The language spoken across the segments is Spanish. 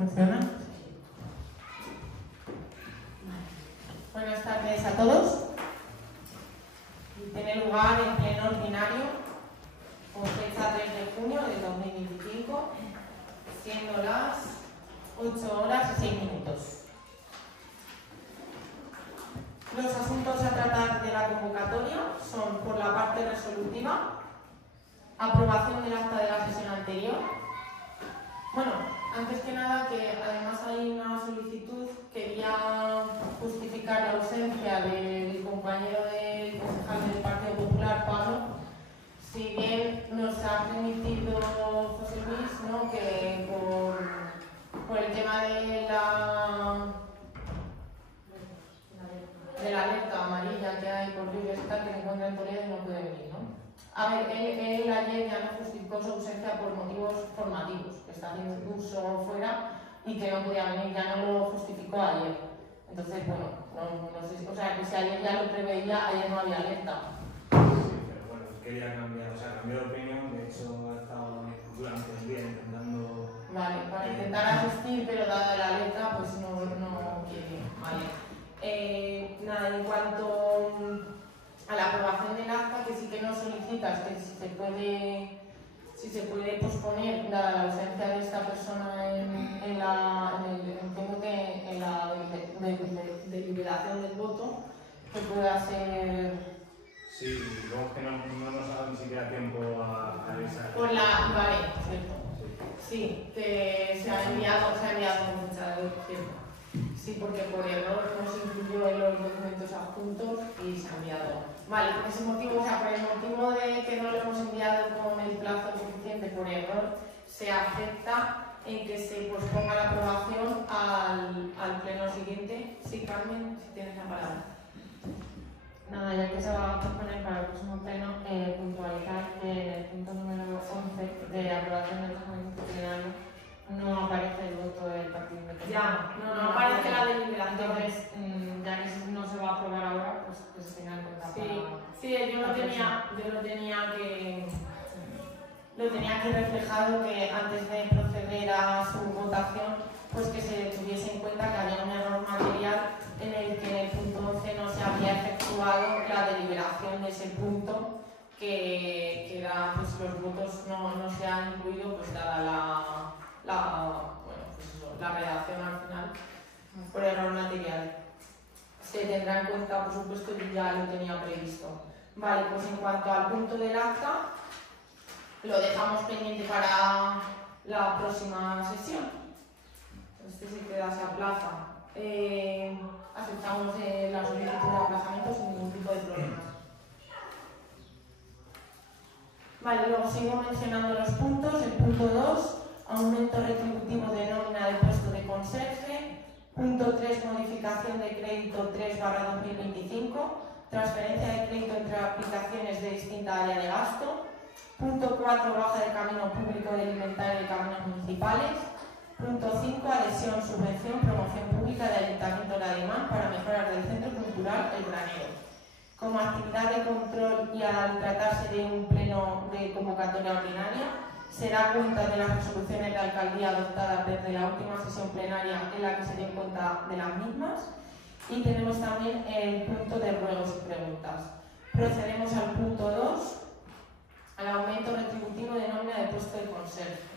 ¿Funciona? Buenas tardes a todos. Tiene lugar el pleno ordinario con fecha 3 de junio de 2025, siendo las 8 horas y 6 minutos. Los asuntos a tratar de la convocatoria son, por la parte resolutiva, aprobación del acta de la sesión anterior. Bueno, antes que nada, que además hay una solicitud, quería justificar la ausencia del compañero del concejal del Partido Popular, Pablo. Si bien nos ha remitido José Luis, ¿no?, que por el tema de la alerta amarilla que hay por lluvias y tal, que se encuentra en Toledo y no puede venir, ¿no? A ver, él ayer ya no justificó su ausencia por motivos formativos, que está haciendo un curso fuera y que no podía venir, ya no lo justificó ayer. Entonces, bueno, no sé, o sea, que si ayer ya lo preveía, ayer no había alerta. Sí, pero bueno, quería cambiar, o sea, cambió de opinión, de hecho ha estado durante el día intentando... Vale, para intentar asistir, pero dada la alerta, pues no quiere, vale. Nada, en cuanto a la aprobación del acta, que sí que nos solicitas que si se puede posponer, dada la ausencia de esta persona en la deliberación del voto, que pueda ser... Sí, luego es que no nos ha dado ni siquiera tiempo a revisar. Vale, cierto. Sí, que se ha enviado con fecha de hoy, cierto. Sí, porque por error no se incluyó en los documentos adjuntos y se ha enviado. Vale, por ese motivo, o sea, por el motivo de que no lo hemos enviado con el plazo suficiente por error, se acepta en que se posponga la aprobación al pleno siguiente. Sí, Carmen, si tienes la palabra. Nada, ya que se va a posponer para el próximo pleno, puntualizar que en el punto número 11 de aprobación del reglamento disciplinario no aparece el voto del partido independiente. Ya, no aparece la deliberación. Entonces, ya que no se va a aprobar ahora, pues que se tenga en cuenta. Sí, yo lo tenía que reflejado que antes de proceder a su votación, pues que se tuviese en cuenta que había un error material en el que en el punto 11 no se había efectuado la deliberación de ese punto, que era, pues los votos no se han incluido, pues dada la redacción al final por error material. Se tendrá en cuenta, por supuesto, y ya lo tenía previsto. Vale, pues en cuanto al punto del acta, lo dejamos pendiente para la próxima sesión. Este se queda, se aplaza. Aceptamos la solicitud de aplazamiento sin ningún tipo de problemas. Vale, luego sigo mencionando los puntos. El punto 2, aumento retributivo de nómina del puesto de conserje. Punto 3, modificación de crédito 3/2025, transferencia de crédito entre aplicaciones de distinta área de gasto. Punto 4, baja de camino público del inventario de caminos municipales. Punto 5, adhesión, subvención, promoción pública del Ayuntamiento de Ademán para mejoras del Centro Cultural El Granero. Como actividad de control y al tratarse de un pleno de convocatoria ordinaria, se da cuenta de las resoluciones de alcaldía adoptadas desde la última sesión plenaria en la que se dio cuenta de las mismas. Y tenemos también el punto de ruegos y preguntas. Procedemos al punto 2, al aumento retributivo de nómina de puesto de conserje.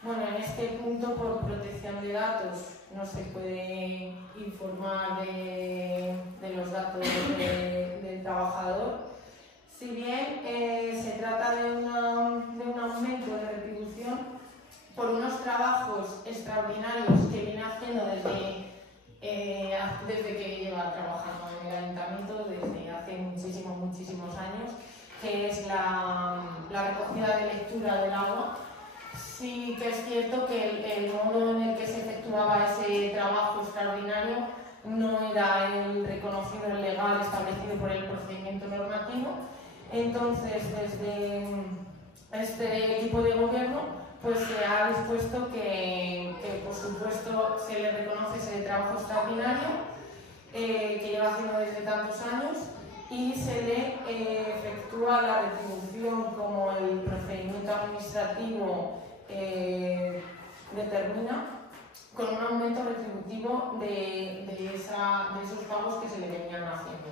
Bueno, en este punto, por protección de datos, no se puede informar de los datos del trabajador. Si bien se trata de un aumento de retribución por unos trabajos extraordinarios que viene haciendo desde que lleva trabajando en el ayuntamiento, desde hace muchísimos años, que es la recogida de lectura del agua. Sí que es cierto que el modo en el que se efectuaba ese trabajo extraordinario no era el reconocido, el legal establecido por el procedimiento normativo. Entonces, desde este equipo de gobierno, pues se ha dispuesto que por supuesto se le reconoce ese trabajo extraordinario que lleva haciendo desde tantos años y se le efectúa la retribución como el procedimiento administrativo administrativo determina con un aumento retributivo de esos pagos que se le venían haciendo,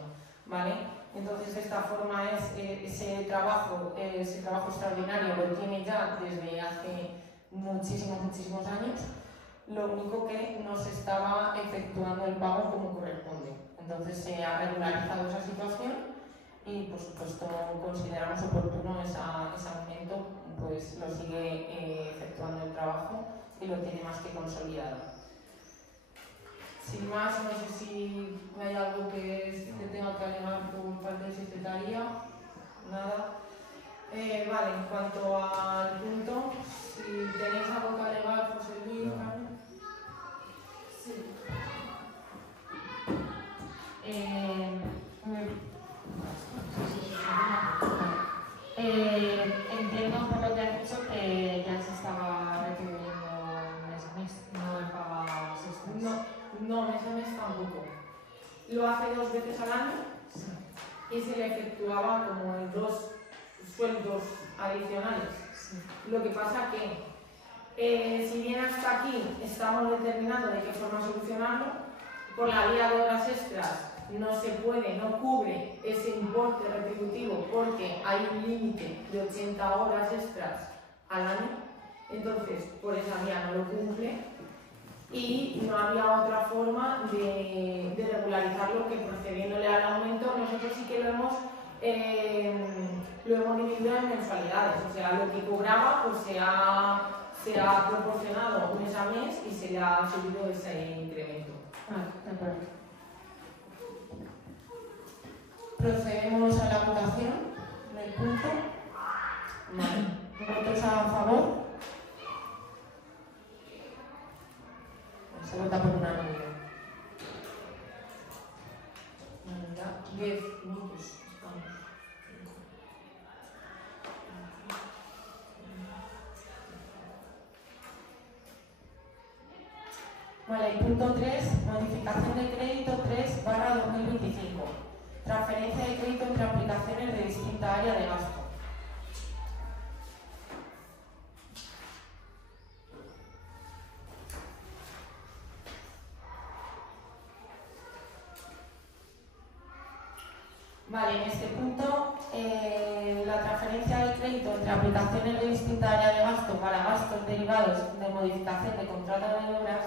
¿vale? Entonces, de esta forma ese trabajo extraordinario lo tiene ya desde hace muchísimos años. Lo único que no se estaba efectuando el pago como corresponde. Entonces se ha regularizado esa situación y, por supuesto, consideramos oportuno ese aumento, pues lo sigue efectuando el trabajo y lo tiene más que consolidado. Sin más, no sé si hay algo que tenga que alegar por parte de secretaría. Nada. Vale, en cuanto al punto, si tenéis algo que alegar, José Luis, Carmen. Sí. Entiendo por lo que has dicho que ya se estaba retribuyendo mes a mes, no el paga 6 meses. No, mes a mes tampoco. Lo hace 2 veces al año y se le efectuaba como en 2 sueldos adicionales. Sí. Lo que pasa que, si bien hasta aquí estamos determinando de qué forma solucionarlo, por la vía de horas extras no se puede, no cubre ese importe retributivo porque hay un límite de 80 horas extras al año, entonces por esa vía no lo cumple y no había otra forma de regularizarlo que procediéndole al aumento. Nosotros sí que lo hemos dividido en mensualidades, o sea, lo que cobraba pues se ha proporcionado mes a mes y se le ha subido ese incremento. De acuerdo. Procedemos a la votación del punto. Vale. ¿Votos a favor? Se vota por unanimidad. 10 minutos estamos. Vale, punto 3, modificación de crédito 3/2025. Transferencia de crédito entre aplicaciones de distinta área de gasto. Vale, en este punto, la transferencia de crédito entre aplicaciones de distinta área de gasto para gastos derivados de modificación de contrato de obras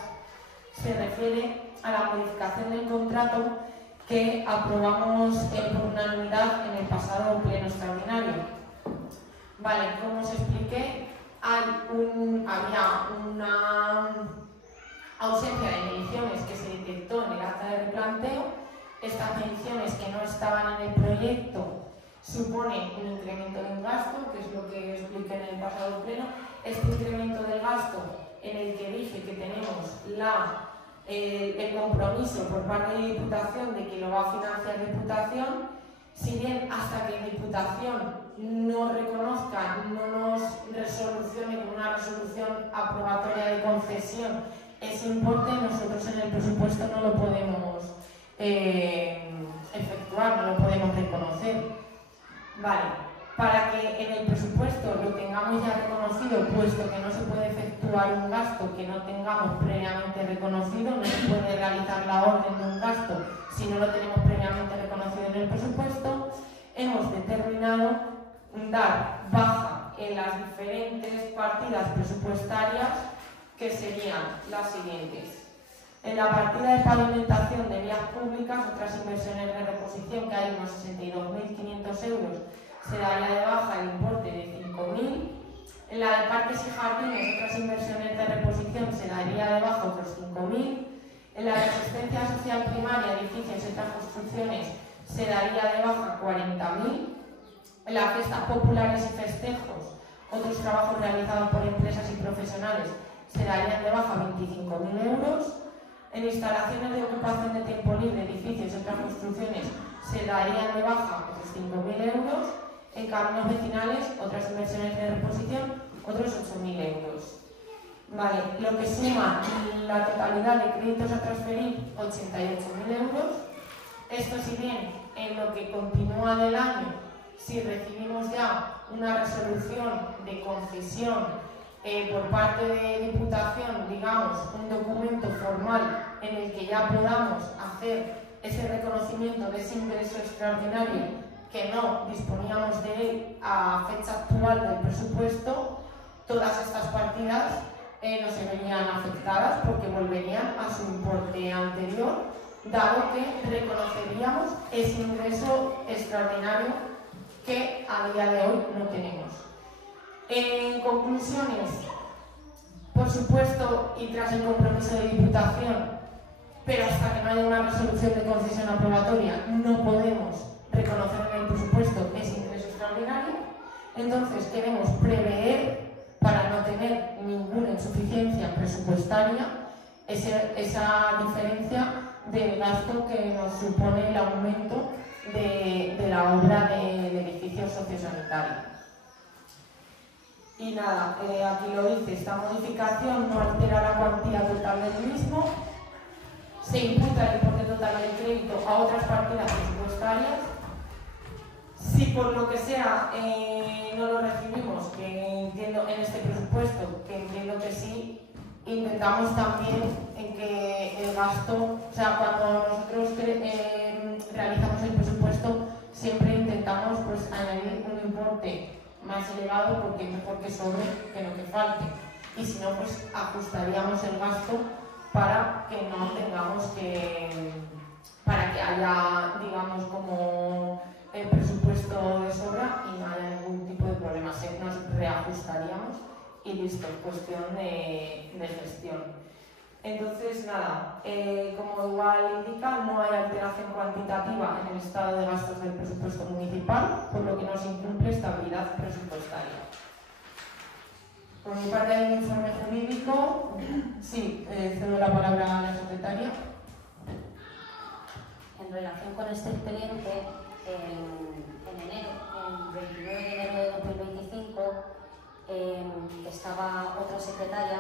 se refiere a la modificación del contrato que aprobamos por unanimidad en el pasado pleno extraordinario. Vale, como os expliqué, había una ausencia de mediciones que se detectó en el acta de replanteo. Estas mediciones que no estaban en el proyecto suponen un incremento del gasto, que es lo que expliqué en el pasado pleno. Este incremento del gasto, en el que dije que tenemos el compromiso por parte de Diputación de que lo va a financiar Diputación, si bien hasta que Diputación no reconozca, no nos resolucione con una resolución aprobatoria de concesión ese importe, nosotros en el presupuesto no lo podemos efectuar, no lo podemos reconocer. Vale. Para que en el presupuesto lo tengamos ya reconocido, puesto que no se puede efectuar un gasto que no tengamos previamente reconocido, no se puede realizar la orden de un gasto si no lo tenemos previamente reconocido en el presupuesto, hemos determinado dar baja en las diferentes partidas presupuestarias, que serían las siguientes. En la partida de pavimentación de vías públicas, otras inversiones de reposición, que hay unos 62.500 euros, se daría de baja el importe de 5.000. En la de parques y jardines, otras inversiones de reposición, se daría de baja otros 5.000. En la de asistencia social primaria, edificios y otras construcciones, se daría de baja 40.000. En las fiestas populares y festejos, otros trabajos realizados por empresas y profesionales, se darían de baja 25.000 euros. En instalaciones de ocupación de tiempo libre, edificios y otras construcciones, se darían de baja otros 5.000 euros. En caminos vecinales, otras inversiones de reposición, otros 8.000 euros. Vale, lo que suma la totalidad de créditos a transferir, 88.000 euros. Esto, si bien en lo que continúa del año, si recibimos ya una resolución de concesión por parte de Diputación, digamos, un documento formal en el que ya podamos hacer ese reconocimiento de ese ingreso extraordinario que no disponíamos de él a fecha actual del presupuesto, todas estas partidas no se verían afectadas porque volverían a su importe anterior, dado que reconoceríamos ese ingreso extraordinario que a día de hoy no tenemos. En conclusiones, por supuesto, y tras el compromiso de Diputación, pero hasta que no haya una resolución de concesión aprobatoria, no podemos reconocer en el presupuesto ese ingreso extraordinario. Entonces queremos prever, para no tener ninguna insuficiencia presupuestaria, esa diferencia del gasto que nos supone el aumento de la obra del edificio sociosanitario. Y nada, aquí lo dice, esta modificación no altera la cuantía total del mismo, se imputa el importe total del crédito a otras partidas presupuestarias. Si por lo que sea no lo recibimos, que entiendo en este presupuesto, que entiendo que sí, intentamos también en que el gasto, o sea, cuando nosotros realizamos el presupuesto, siempre intentamos pues añadir un importe más elevado porque es mejor que sobre que no que falte. Y si no, pues ajustaríamos el gasto para que no tengamos para que haya, digamos, como el presupuesto de sobra y no haya ningún tipo de problema. Nos reajustaríamos y listo, cuestión de gestión. Entonces, nada, como igual indica, no hay alteración cuantitativa en el estado de gastos del presupuesto municipal, por lo que no se incumple estabilidad presupuestaria. Por mi parte del informe jurídico, sí, cedo la palabra a la secretaria. En relación con este expediente, en enero, el 29 de enero de 2025, que estaba otra secretaria,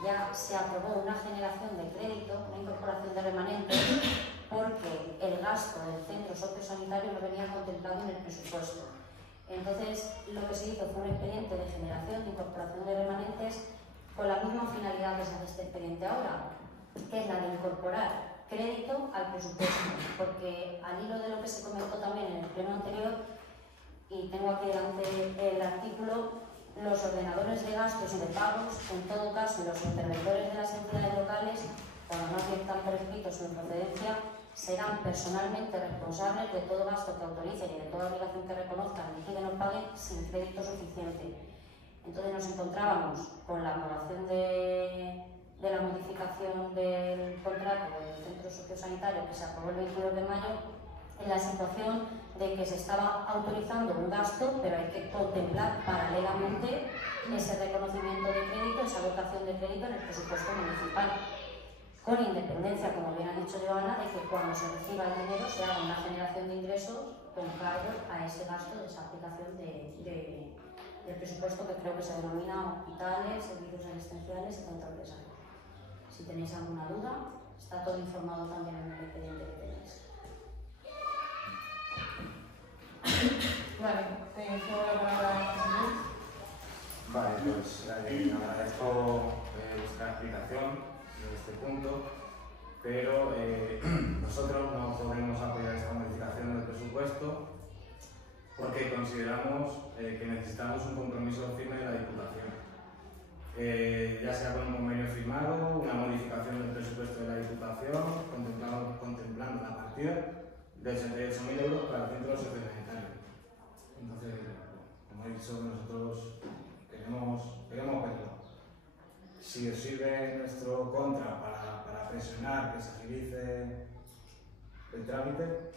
ya se aprobó una generación de crédito, una incorporación de remanentes, porque el gasto del centro sociosanitario no venía contemplado en el presupuesto. Entonces, lo que se hizo fue un expediente de generación de incorporación de remanentes con la misma finalidad que se hace este expediente ahora, que es la de incorporar crédito al presupuesto, porque al hilo de lo que se comentó también en el pleno anterior, y tengo aquí delante el artículo, los ordenadores de gastos y de pagos, en todo caso, y los interventores de las entidades locales, cuando no están por escrito su improcedencia, serán personalmente responsables de todo gasto que autoricen y de toda obligación que reconozcan, liquiden o paguen sin crédito suficiente. Entonces nos encontrábamos con la aprobación de la modificación del contrato del centro sociosanitario que se aprobó el 22 de mayo, en la situación de que se estaba autorizando un gasto, pero hay que contemplar paralelamente ese reconocimiento de crédito, esa dotación de crédito en el presupuesto municipal, con independencia, como bien ha dicho Joana, de que cuando se reciba el dinero se haga una generación de ingresos con cargo a ese gasto de esa aplicación del presupuesto que creo que se denomina hospitales, servicios asistenciales y centros de salud. Si tenéis alguna duda, está todo informado también en el expediente que tenéis. Vale, cedo la palabra a la señora. Vale, pues agradezco vuestra explicación en este punto, pero nosotros no podemos apoyar esta modificación del presupuesto porque consideramos que necesitamos un compromiso firme de la Diputación. Ya sea con un convenio firmado, una modificación del presupuesto de la Diputación, contemplando la partida de 88.000 euros para el centro sociosanitario. Entonces, como he dicho, nosotros queremos verlo. Si os sirve nuestro contra para presionar que se agilice el trámite,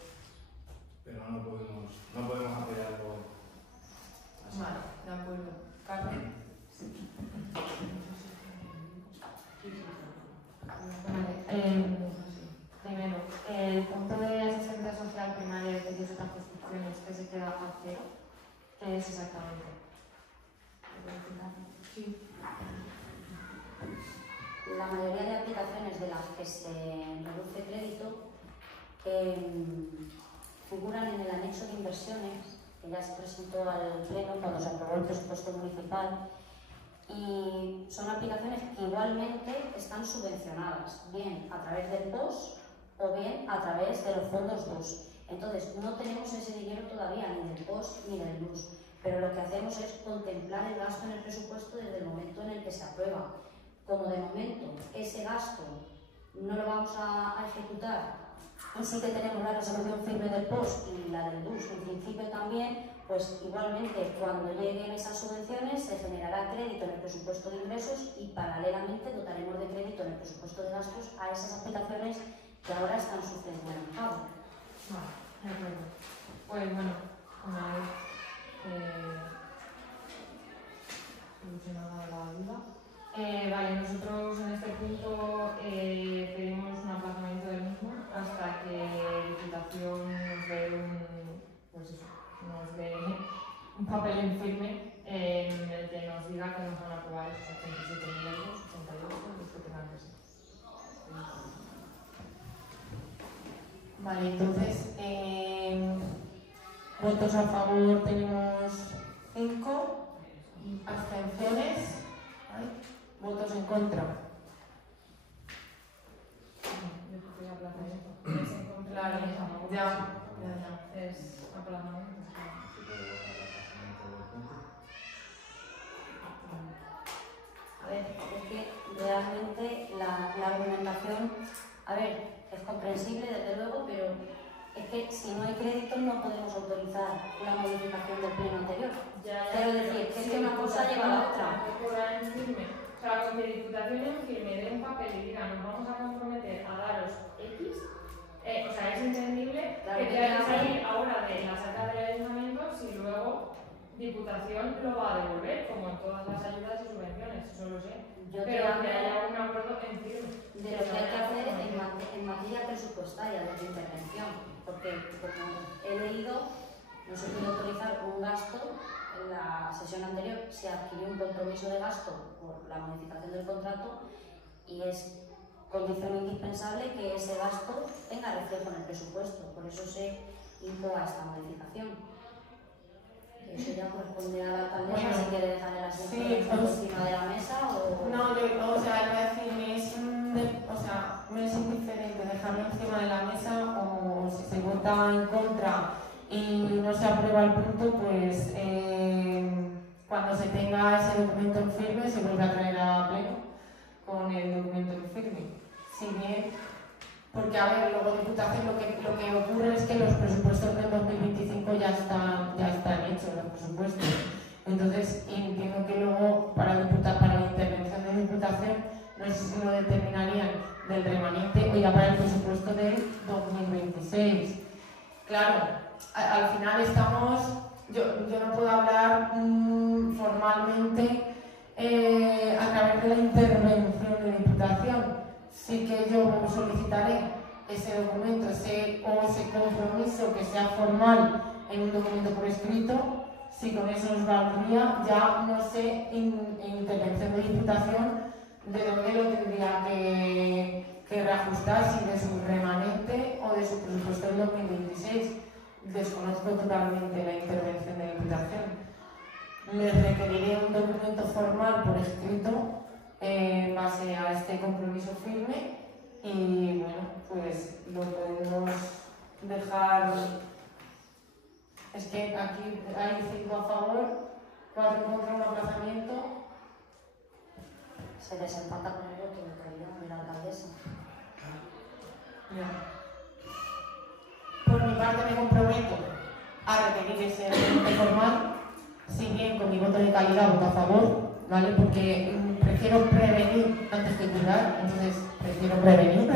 pero no podemos apoyarlo así. Vale, de acuerdo. Carlos. Primero, el punto de asistencia social primaria de otras construcciones que se queda a cero, ¿qué es exactamente? Sí. La mayoría de aplicaciones de las que se reduce crédito figuran en el anexo de inversiones que ya se presentó al Pleno cuando se aprobó el presupuesto municipal, y son aplicaciones que igualmente están subvencionadas, bien a través del POS o bien a través de los fondos DUS. Entonces, no tenemos ese dinero todavía, ni del POS ni del DUS, pero lo que hacemos es contemplar el gasto en el presupuesto desde el momento en el que se aprueba. Como de momento ese gasto no lo vamos a ejecutar, y sí que tenemos la resolución firme del POS y la del DUS en principio también, pues igualmente cuando lleguen esas subvenciones se generará crédito en el presupuesto de ingresos y paralelamente dotaremos de crédito en el presupuesto de gastos a esas aplicaciones que ahora están sufriendo un pago. Vale, de acuerdo. Pues bueno, una vez solucionada la duda. Vale, nosotros en este punto pedimos un aplazamiento del mismo hasta que Diputación nos dé un papel en firme en el que nos diga que nos van a aprobar esos 87.000 euros, 88, los que tengan que ser. Vale, entonces, votos a favor tenemos 5, abstenciones, ¿vale? Votos en contra. Yo estoy aplazamiento. Es en contra, ya. Es aplazamiento. A ver, es que realmente la argumentación, a ver, es comprensible desde luego, pero es que si no hay crédito no podemos autorizar la modificación del pleno anterior. Quiero decir, que es que una cosa lleva a la otra. O sea, con que Diputación en firme dé un papel y diga nos vamos a comprometer a daros X, o sea, es entendible Claro, que tenga que salir ahora de la saca del ayuntamiento si luego Diputación lo va a devolver, como en todas las ayudas y subvenciones, eso lo sé. Yo Pero que haya un acuerdo en firme. de lo que hay que hacer en materia presupuestaria de la intervención, porque como he leído, no se puede autorizar un gasto. En la sesión anterior se adquirió un compromiso de gasto por la modificación del contrato y es condición indispensable que ese gasto tenga reflejo en el presupuesto, por eso se instó a esta modificación. Eso ya corresponde a la alcaldesa, Bueno, si quiere dejar el asiento sí, encima de la mesa o... No, yo, o sea, iba a decir, me es indiferente dejarlo encima de la mesa o si se vota en contra y no se aprueba el punto, pues cuando se tenga ese documento en firme se vuelve a traer a pleno con el documento en firme. Si bien, porque a ver, luego Diputación lo que ocurre es que los presupuestos del 2025 ya están hechos, los presupuestos. Entonces entiendo que luego para la intervención de Diputación no sé si lo determinarían del remanente o ya para el presupuesto del 2026. Claro, al final estamos, yo no puedo hablar formalmente a través de la intervención de Diputación. Sí que yo solicitaré ese documento, ese compromiso que sea formal en un documento por escrito. Si con eso os valdría, ya no sé en intervención de Diputación de dónde lo tendría que reajustar, si de su remanente o de su presupuesto del 2026. Desconozco totalmente la intervención de Diputación. Les requeriré un documento formal por escrito en base a este compromiso firme y bueno, pues lo podemos dejar. Es que aquí hay 5 a favor, 4 contra, un aplazamiento. Se desempata con el voto de calidad de la alcaldesa. Por mi parte me comprometo a requerir ese documento formal, si bien con mi voto de calidad voto a favor, ¿vale? Porque prefiero prevenir antes que curar, entonces prefiero prevenir.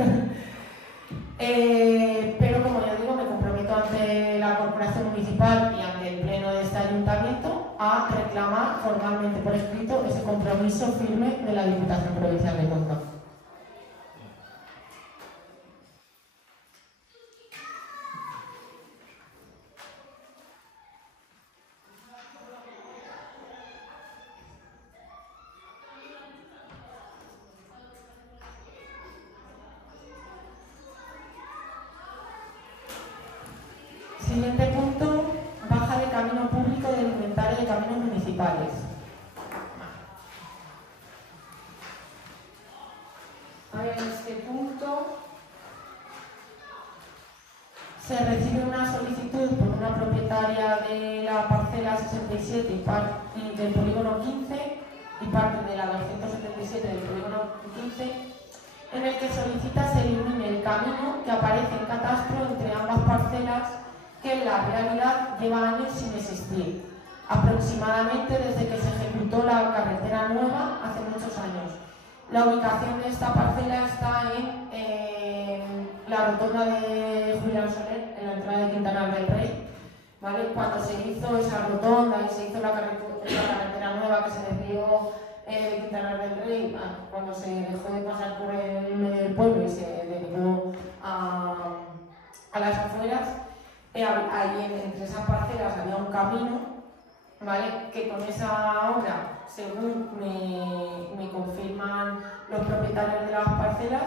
Pero como ya digo, me comprometo ante la Corporación Municipal y ante el Pleno de este Ayuntamiento a reclamar formalmente por escrito ese compromiso firme de la Diputación Provincial de Cuenca. Siguiente punto, baja de camino este punto se recibe una solicitud por una propietaria de la parcela 67 y del polígono 15 y parte de la 277 del polígono 15, en el que solicita se elimine el camino que aparece en catastro entre ambas parcelas, que en la realidad lleva años sin existir, aproximadamente desde que se ejecutó la carretera nueva hace muchos años. La ubicación de esta parcela está en la rotonda de Julián Soler, en la entrada de Quintanar del Rey, ¿vale? Cuando se hizo esa rotonda y se hizo la carretera nueva que se desvió de Quintanar del Rey, cuando se dejó de pasar por el medio del pueblo y se derivó a las afueras, ahí entre esas parcelas había un camino, ¿vale? Que con esa obra, según me confirman los propietarios de las parcelas,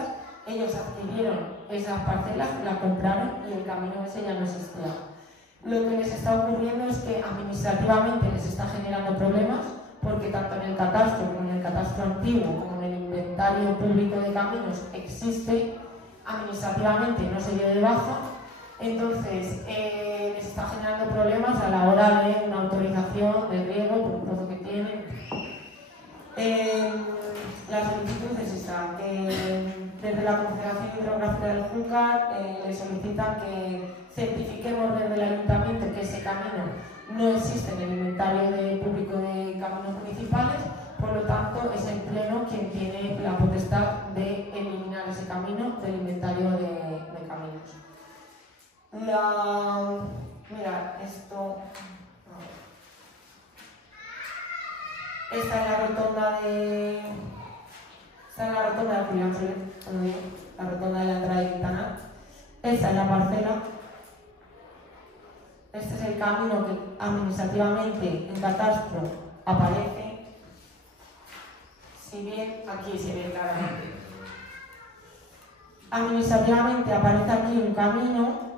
ellos adquirieron esas parcelas, las compraron y el camino ese ya no existía. Lo que les está ocurriendo es que administrativamente les está generando problemas, porque tanto en el catastro como en el catastro antiguo como en el inventario público de caminos existe, administrativamente no se dio de baja, entonces les está generando problemas a la hora de una autorización de riego por un pozo que tienen. La solicitud es esta, que desde la Confederación Hidrográfica del Júcar le solicitan que certifiquemos desde el Ayuntamiento que ese camino no existe en el inventario público de caminos municipales, por lo tanto es el Pleno quien tiene la potestad de eliminar ese camino del inventario de caminos. Mira, esto... Esta es la rotonda de... Esta es la rotonda de Julián Soler, la rotonda de la entrada de Quintanar. Esta es la parcela. Este es el camino que administrativamente en catastro aparece. Si bien aquí se ve claramente. Administrativamente aparece aquí un camino,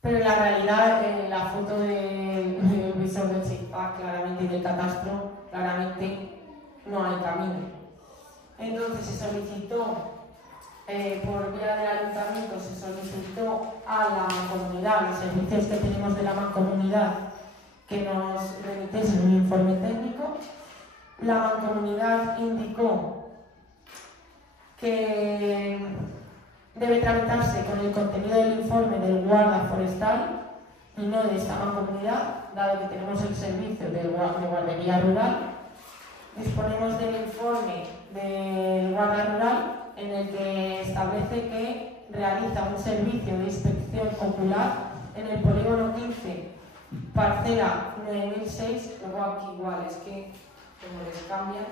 pero en la realidad la foto del visor del SIGPAC claramente y del catastro claramente no hay camino. Entonces se solicitó por vía del ayuntamiento, se solicitó a la mancomunidad, los servicios que tenemos de la mancomunidad, que nos remitiesen un informe técnico. La mancomunidad indicó que debe tramitarse con el contenido del informe del guarda forestal y no de esta mancomunidad, dado que tenemos el servicio de guardería rural. Disponemos del informe del guarda rural en el que establece que realiza un servicio de inspección ocular en el polígono 15, parcela 9006, luego aquí igual, es que como les cambian.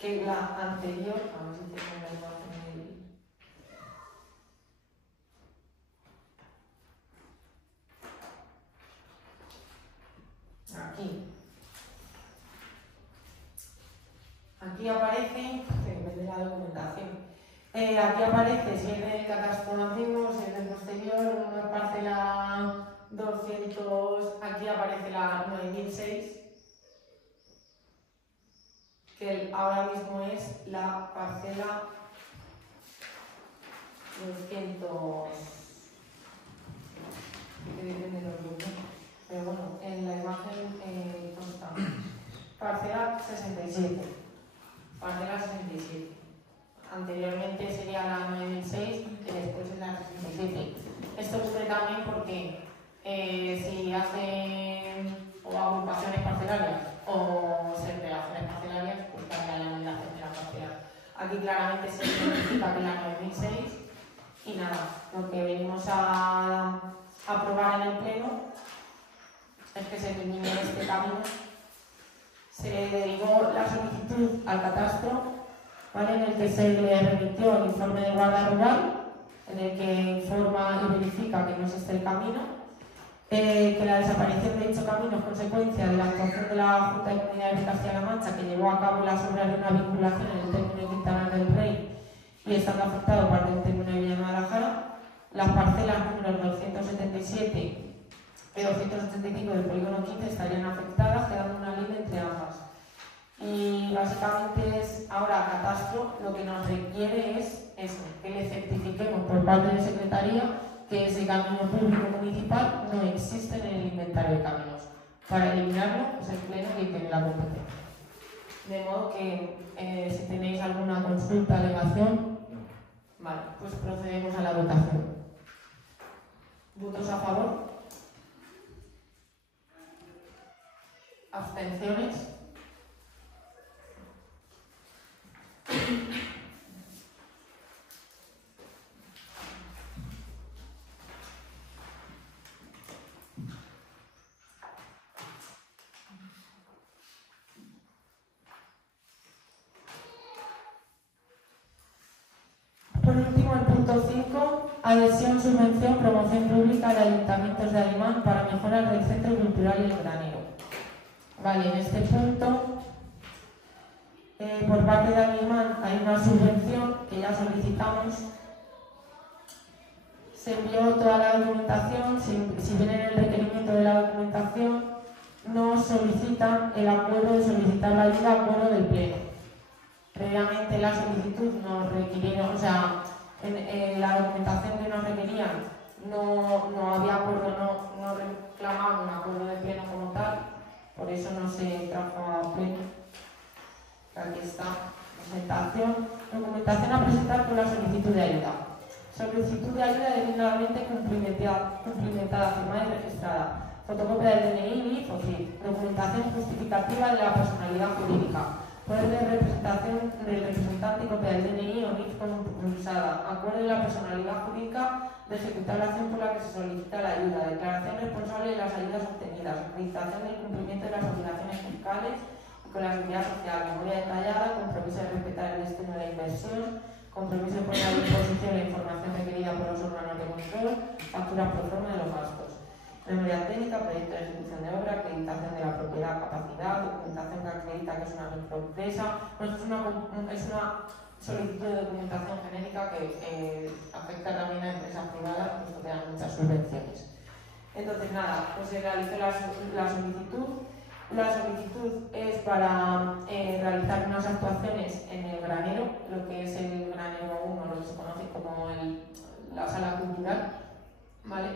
Que la anterior, a ver si tengo la imagen aquí. Aquí aparece, depende de la documentación, aquí aparece si es del catastro antiguo, si es del posterior, una parcela 200, aquí aparece la 9006, que ahora mismo es la parcela 200, que depende de los grupos, pero bueno, en la imagen consta parcela 67, parcela 67. Anteriormente sería la 9006 y después es la 67. Esto ocurre también porque si hacen o agrupaciones parcelarias o separaciones parcelarias, pues cambia la numeración de la parcela. Aquí claramente se identifica que es la 9006 y nada, lo que venimos a aprobar en el Pleno es que se elimine este camino. Se derivó la solicitud al catastro, ¿vale? En el que se le remitió el informe de guarda rural, en el que informa y verifica que no existe el camino, que la desaparición de dicho camino es consecuencia de la actuación de la Junta de Comunidades de Castilla-La Mancha, que llevó a cabo las obras de una vinculación en el término de Quintanar del Rey y estando afectado parte del término de Villa Guadalajara. Las parcelas números 277 285 del polígono 15 estarían afectadas, quedando una línea entre ambas. Y básicamente es ahora Catastro lo que nos requiere es eso, que le certifiquemos por parte de Secretaría que ese camino público municipal no existe en el inventario de caminos. Para eliminarlo, pues el Pleno que tiene la competencia. De modo que si tenéis alguna consulta, alegación, vale, pues procedemos a la votación. ¿Votos a favor? ¿Abstenciones? Por último, el punto 5, adhesión, subvención, promoción pública de ayuntamientos de Alimán para mejorar del centro cultural y el granero. Vale, en este punto, por parte de Alimán hay una subvención que ya solicitamos. Se envió toda la documentación, si viene el requerimiento de la documentación, nos solicitan el acuerdo de solicitar la ayuda a acuerdo del Pleno. Previamente la solicitud nos requirieron, o sea, en la documentación que nos requerían no había acuerdo, no reclamaban un acuerdo de Pleno como tal, por eso no se trajo a Pleno. Aquí está, presentación, documentación a presentar con la solicitud de ayuda. Solicitud de ayuda debidamente cumplimentada, firmada y registrada. Fotocopia del DNI, NIF o CIF. Documentación justificativa de la personalidad jurídica. Poder de representación del representante y copia del DNI o NIF compulsada. Acuerdo de la personalidad jurídica de ejecutar la acción por la que se solicita la ayuda. Declaración responsable de las ayudas obtenidas. Acreditación del cumplimiento de las obligaciones fiscales y con la seguridad social. Memoria detallada. Compromiso de respetar el destino de la inversión. Compromiso de poner a disposición la información requerida por los órganos de control. Factura pro forma de los gastos. Memoria técnica, proyecto de ejecución de obra, acreditación de la propiedad, capacidad, documentación que acredita que es una microempresa. Bueno, es una solicitud de documentación genérica que afecta también a empresas privadas, puesto que dan muchas subvenciones. Entonces, nada, pues se realizó la solicitud. La solicitud es para realizar unas actuaciones en el granero, lo que es el granero 1, lo que se conoce como la sala cultural, ¿vale?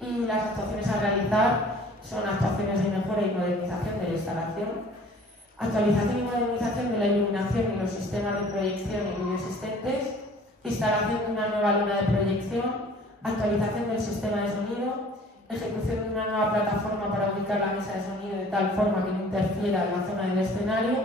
Y las actuaciones a realizar son actuaciones de mejora y modernización de la instalación, actualización y modernización de la iluminación y los sistemas de proyección y vídeo existentes, instalación de una nueva luna de proyección, actualización del sistema de sonido, ejecución de una nueva plataforma para ubicar la mesa de sonido de tal forma que no interfiera en la zona del escenario,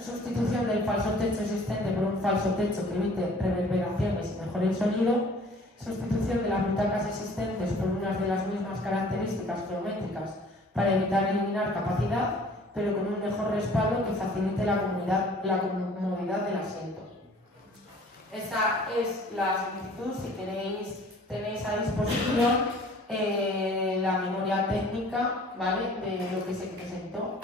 sustitución del falso techo existente por un falso techo que evite reverberaciones y mejore el sonido, sustitución de las butacas existentes por unas de las mismas características geométricas para evitar eliminar capacidad, pero con un mejor respaldo que facilite la comodidad del asiento. Esa es la solicitud. Si queréis, tenéis a disposición la memoria técnica, ¿vale?, de lo que se presentó.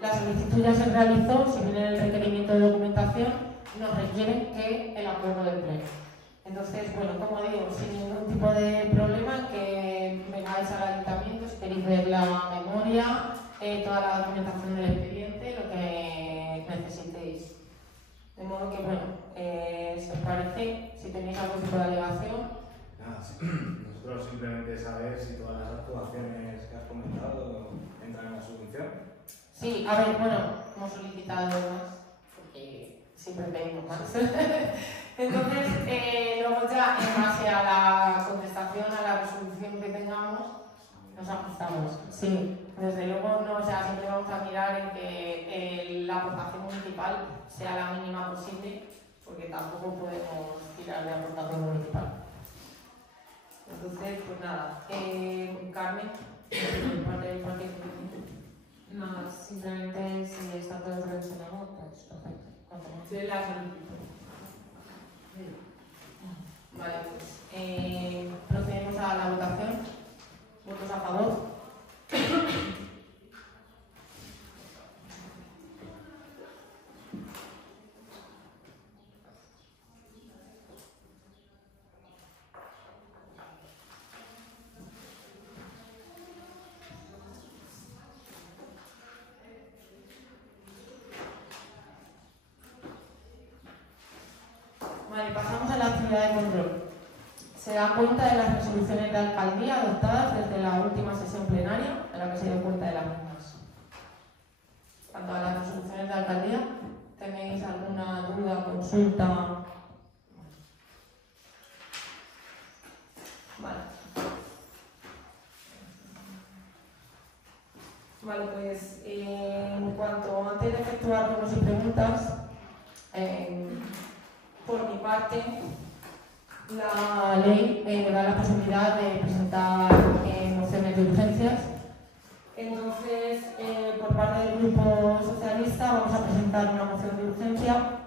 La solicitud ya se realizó. Si viene el requerimiento de documentación, nos requieren que el acuerdo del Pleno. Entonces, bueno, como digo, sin ningún tipo de problema, que vengáis al ayuntamiento si queréis ver la memoria, toda la documentación del expediente, lo que necesitéis. De modo que, bueno, si os parece, si tenéis algún tipo de alegación. Nada, sí. Nosotros simplemente saber si todas las actuaciones que has comentado entran en la subvención. Sí, a ver, bueno, hemos solicitado más, porque siempre pedimos más. Entonces, luego ya, en base a la contestación, a la resolución que tengamos, nos ajustamos. Sí, desde luego, no, o sea, siempre vamos a mirar en que la aportación municipal sea la mínima posible, porque tampoco podemos tirar de aportación municipal. Entonces, pues nada, Carmen, parte del partido. Nada, simplemente si está todo relacionado, pues perfecto. Sí, la solicitud. Vale, pues procedemos a la votación. ¿Votos a favor? capacidad de control. Se da cuenta de las resoluciones de alcaldía adoptadas desde la última sesión plenaria en la que se dio cuenta de las mismas. Cuanto a las resoluciones de alcaldía, ¿tenéis alguna duda, consulta? Vale. Vale, pues en cuanto antes de efectuar turnos y preguntas, por mi parte, la ley da la posibilidad de presentar mociones de urgencias. Entonces, por parte del Grupo Socialista, vamos a presentar una moción de urgencia.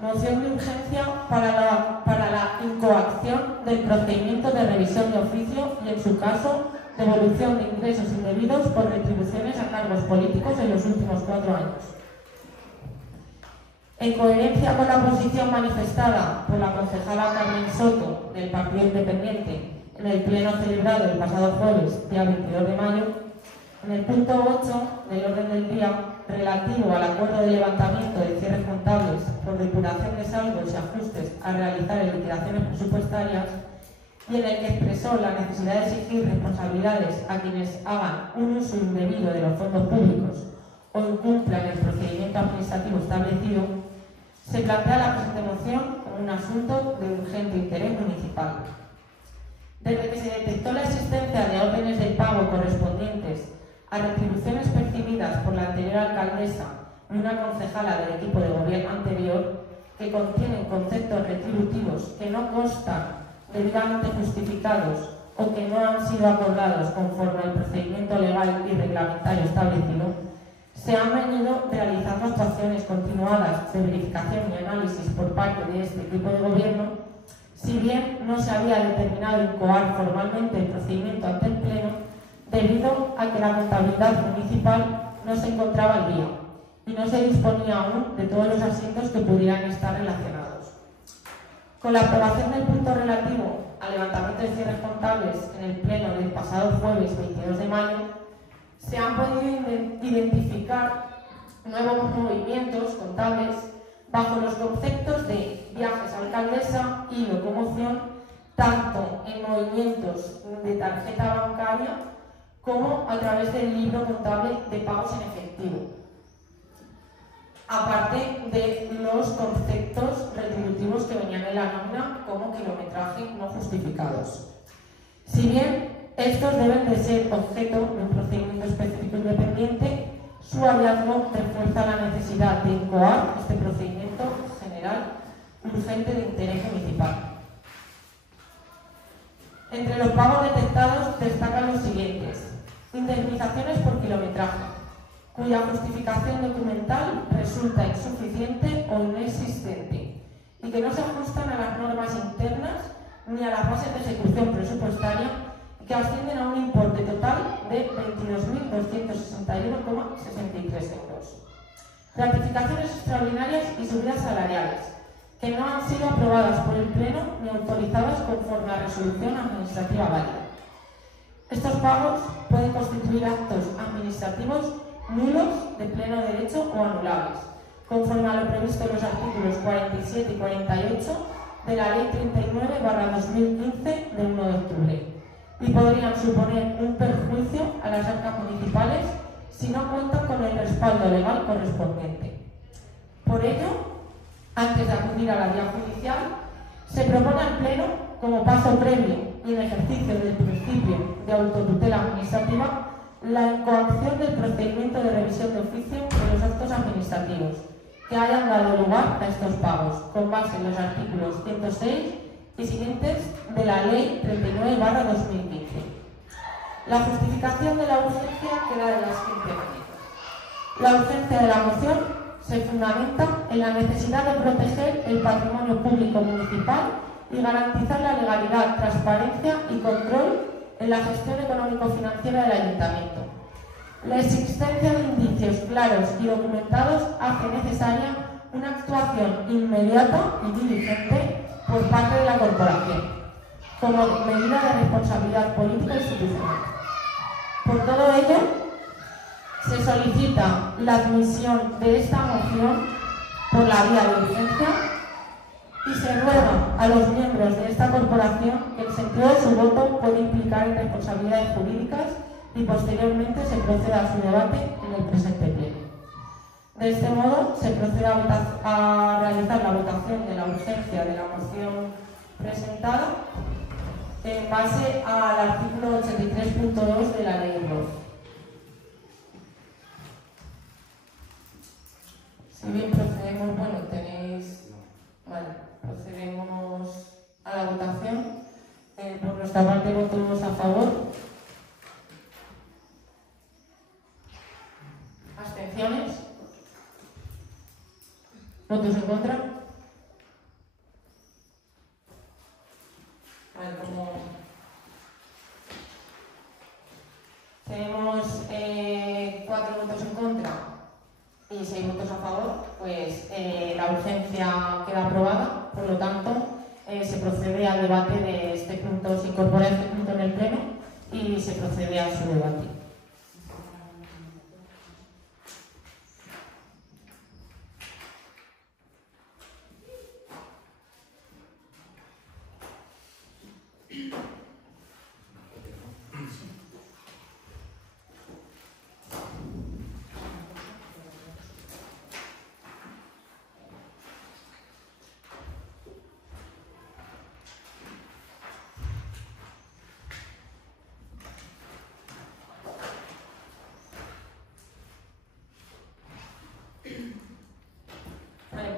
Moción de urgencia para la incoacción del procedimiento de revisión de oficio y, en su caso, devolución de ingresos indebidos por retribuciones a cargos políticos en los últimos 4 años. En coherencia con la posición manifestada por la concejala Carmen Soto del Partido Independiente en el pleno celebrado el pasado jueves, día 22 de mayo, en el punto 8 del orden del día, relativo al acuerdo de levantamiento de cierres contables por depuración de saldos y ajustes a realizar en liquidaciones presupuestarias, y en el que expresó la necesidad de exigir responsabilidades a quienes hagan un uso indebido de los fondos públicos o incumplan el procedimiento administrativo establecido, se plantea la presente moción como un asunto de urgente interés municipal. Desde que se detectó la existencia de órdenes de pago correspondientes a retribuciones percibidas por la anterior alcaldesa y una concejala del equipo de gobierno anterior, que contienen conceptos retributivos que no constan debidamente justificados o que no han sido acordados conforme al procedimiento legal y reglamentario establecido, se han venido realizando actuaciones continuadas de verificación y análisis por parte de este equipo de gobierno, si bien no se había determinado incoar formalmente el procedimiento ante el Pleno, debido a que la contabilidad municipal no se encontraba al día y no se disponía aún de todos los asientos que pudieran estar relacionados. Con la aprobación del punto relativo al levantamiento de cierres contables en el pleno del pasado jueves 22 de mayo, se han podido identificar nuevos movimientos contables bajo los conceptos de viajes a alcaldesa y locomoción, tanto en movimientos de tarjeta bancaria como a través del libro contable de pagos en efectivo, aparte de los conceptos retributivos que venían en la nómina como kilometraje no justificados. Si bien estos deben de ser objeto de un procedimiento específico independiente, su hallazgo refuerza la necesidad de incoar este procedimiento general urgente de interés municipal. Entre los pagos detectados destacan los siguientes: indemnizaciones por kilometraje, cuya justificación documental resulta insuficiente o inexistente y que no se ajustan a las normas internas ni a las bases de ejecución presupuestaria, que ascienden a un importe total de 22.261,63 euros. Gratificaciones extraordinarias y subidas salariales, que no han sido aprobadas por el Pleno ni autorizadas conforme a resolución administrativa válida. Estos pagos pueden constituir actos administrativos nulos de pleno derecho o anulables, conforme a lo previsto en los artículos 47 y 48 de la Ley 39/2015 de 1 de octubre, y podrían suponer un perjuicio a las arcas municipales si no cuentan con el respaldo legal correspondiente. Por ello, antes de acudir a la vía judicial, se propone al Pleno, como paso previo y en ejercicio del principio de autotutela administrativa, la incoacción del procedimiento de revisión de oficio de los actos administrativos que hayan dado lugar a estos pagos, con base en los artículos 106 y siguientes de la Ley 39/2015. La justificación de la urgencia queda de la siguiente manera. La urgencia de la moción se fundamenta en la necesidad de proteger el patrimonio público municipal y garantizar la legalidad, transparencia y control en la gestión económico-financiera del Ayuntamiento. La existencia de indicios claros y documentados hace necesaria una actuación inmediata y diligente por parte de la corporación, como medida de responsabilidad política institucional. Por todo ello, se solicita la admisión de esta moción por la vía de urgencia y se ruega a los miembros de esta corporación que el sentido de su voto puede implicar en responsabilidades jurídicas y posteriormente se proceda a su debate en el presente pleno. De este modo, se procede a realizar la votación de la urgencia de la moción presentada en base al artículo 83.2 de la Ley ROF. Si bien procedemos, bueno, tenéis... Vale, procedemos a la votación. Por nuestra parte, votos a favor. ¿Abstenciones? ¿Votos en contra? Vale, como tenemos 4 votos en contra y 6 votos a favor, pues la urgencia queda aprobada. Por lo tanto, se procede al debate de este punto, se incorpora este punto en el pleno y se procede a su debate.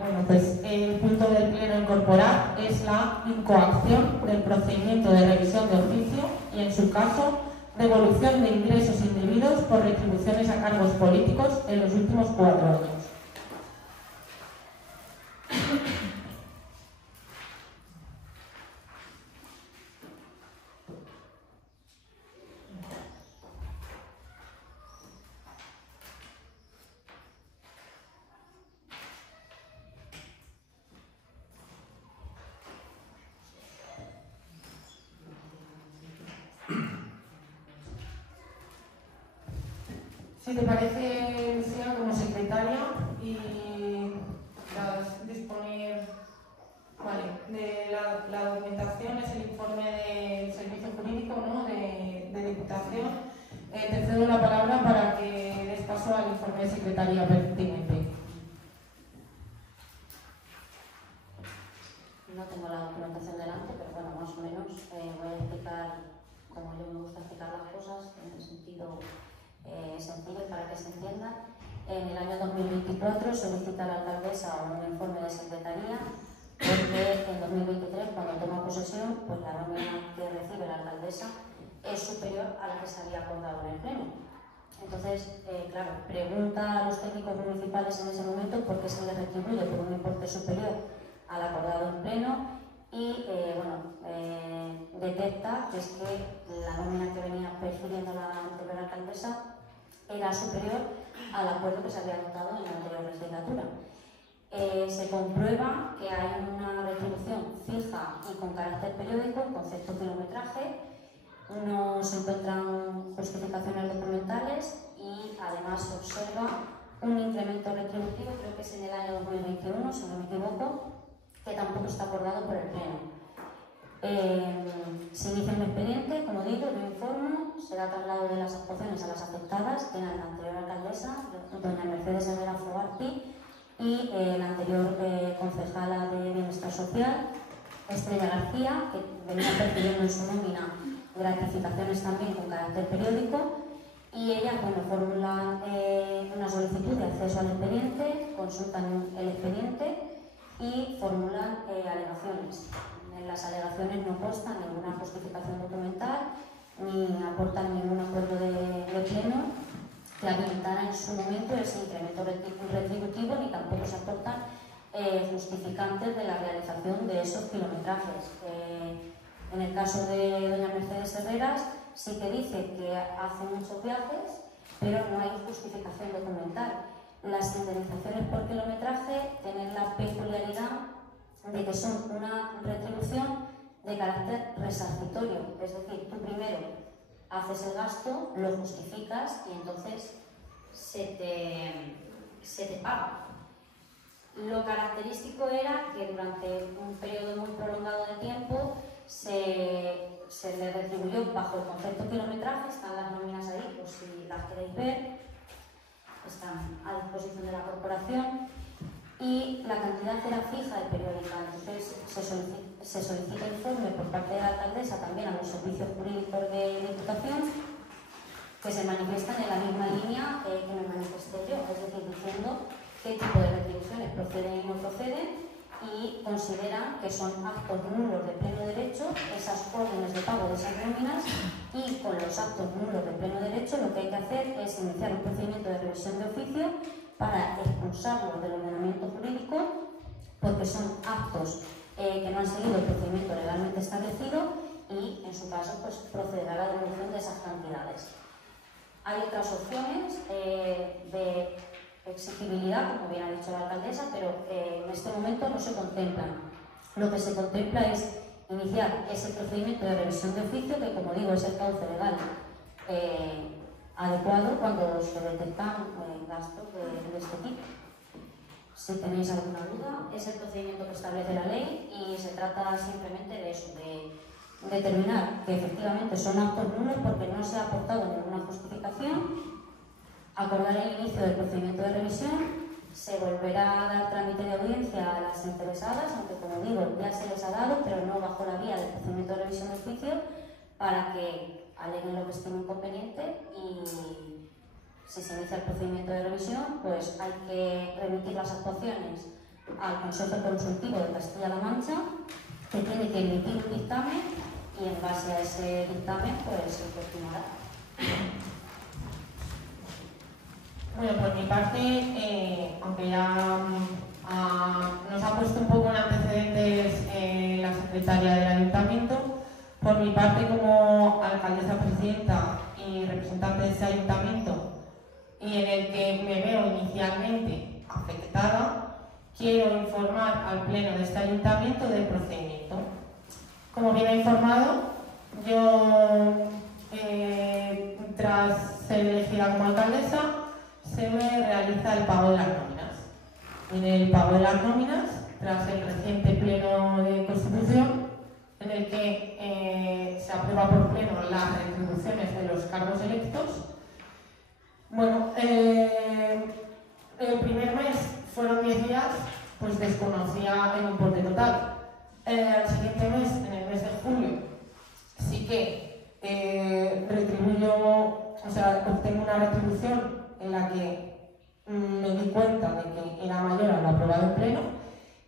Bueno, pues el punto del pleno a incorporar es la incoacción del procedimiento de revisión de oficio y, en su caso, devolución de ingresos indebidos por retribuciones a cargos políticos en los últimos 4 años. Si te parece, Lucía, como secretaria, y disponer, vale, de la documentación, es el informe del servicio jurídico, ¿no?, de Diputación. Te cedo la palabra para que des paso al informe de secretaría pertinente. No tengo la documentación delante, pero bueno, más o menos voy a explicar como yo me gusta explicar las cosas, en el sentido sencillo para que se entienda. En el año 2024 solicita a la alcaldesa un informe de secretaría porque en 2023, cuando toma posesión, pues la nómina que recibe la alcaldesa es superior a la que se había acordado en el pleno. Entonces, claro, pregunta a los técnicos municipales en ese momento por qué se les retribuye por un importe superior al acordado en pleno y, detecta que es que la nómina que venía percibiendo la anterior alcaldesa era superior al acuerdo que se había adoptado en la anterior legislatura. Se comprueba que hay una retribución fija y con carácter periódico, en concepto kilometraje, no se encuentran justificaciones documentales y además se observa un incremento retributivo, creo que es en el año 2021, si no me equivoco, que tampoco está acordado por el Pleno. Se inicia un expediente, como digo, yo informo, se da traslado de las actuaciones a las afectadas, que eran la anterior alcaldesa, doña Mercedes Herrera Fogarty, y la anterior concejala de Bienestar Social, Estrella García, que venía percibiendo en su nómina gratificaciones también con carácter periódico, y ellas, formulan una solicitud de acceso al expediente, consultan el expediente y formulan alegaciones. En las alegaciones no consta ninguna justificación documental ni aportan ningún acuerdo de pleno que habilitara en su momento ese incremento retributivo, ni tampoco se aportan justificantes de la realización de esos kilometrajes. En el caso de doña Mercedes Herreras sí que dice que hace muchos viajes pero no hay justificación documental. Las indemnizaciones por kilometraje tienen la peculiaridad de que son una retribución de carácter resarcitorio, es decir, tú primero haces el gasto, lo justificas y entonces se te paga. Lo característico era que durante un periodo muy prolongado de tiempo se le retribuyó bajo el concepto kilometraje, están las nóminas ahí, por si las queréis ver, están a disposición de la corporación, y la cantidad era fija y periódica. Entonces se solicita informe por parte de la alcaldesa también a los servicios jurídicos de Diputación, que se manifiestan en la misma línea que me manifesté yo, es decir, diciendo qué tipo de retribuciones proceden y no proceden, y consideran que son actos nulos de pleno derecho esas órdenes de pago de esas nóminas, y con los actos nulos de pleno derecho lo que hay que hacer es iniciar un procedimiento de revisión de oficio para expulsarlos del ordenamiento jurídico, porque son actos que no han seguido el procedimiento legalmente establecido, y en su caso pues procederá a la devolución de esas cantidades. Hay otras opciones de exigibilidad, como bien ha dicho la alcaldesa, pero en este momento no se contemplan. Lo que se contempla es iniciar ese procedimiento de revisión de oficio, que como digo es el cauce legal adecuado cuando se detectan gastos de este tipo. Si tenéis alguna duda, es el procedimiento que establece la ley y se trata simplemente de eso, de determinar que efectivamente son actos nulos porque no se ha aportado ninguna justificación, acordar el inicio del procedimiento de revisión, se volverá a dar trámite de audiencia a las interesadas, aunque como digo ya se les ha dado, pero no bajo la vía del procedimiento de revisión de oficio, para que aleguen lo que estime conveniente, y si se inicia el procedimiento de revisión pues hay que remitir las actuaciones al Consejo Consultivo de Castilla-La Mancha, que tiene que emitir un dictamen y en base a ese dictamen pues se continuará. Bueno, por mi parte, aunque ya nos ha puesto un poco en antecedentes la secretaria del ayuntamiento, por mi parte como alcaldesa presidenta y representante de ese ayuntamiento, y en el que me veo inicialmente afectada, quiero informar al pleno de este ayuntamiento del procedimiento. Como bien he informado, yo tras ser elegida como alcaldesa se me realiza el pago de las nóminas. En el pago de las nóminas, tras el reciente pleno de Constitución, en el que se aprueba por pleno las retribuciones de los cargos electos. Bueno, el primer mes fueron 10 días, pues desconocía el importe total. Al siguiente mes, en el mes de julio, sí que obtengo una retribución en la que me di cuenta de que era mayor a lo aprobado en pleno,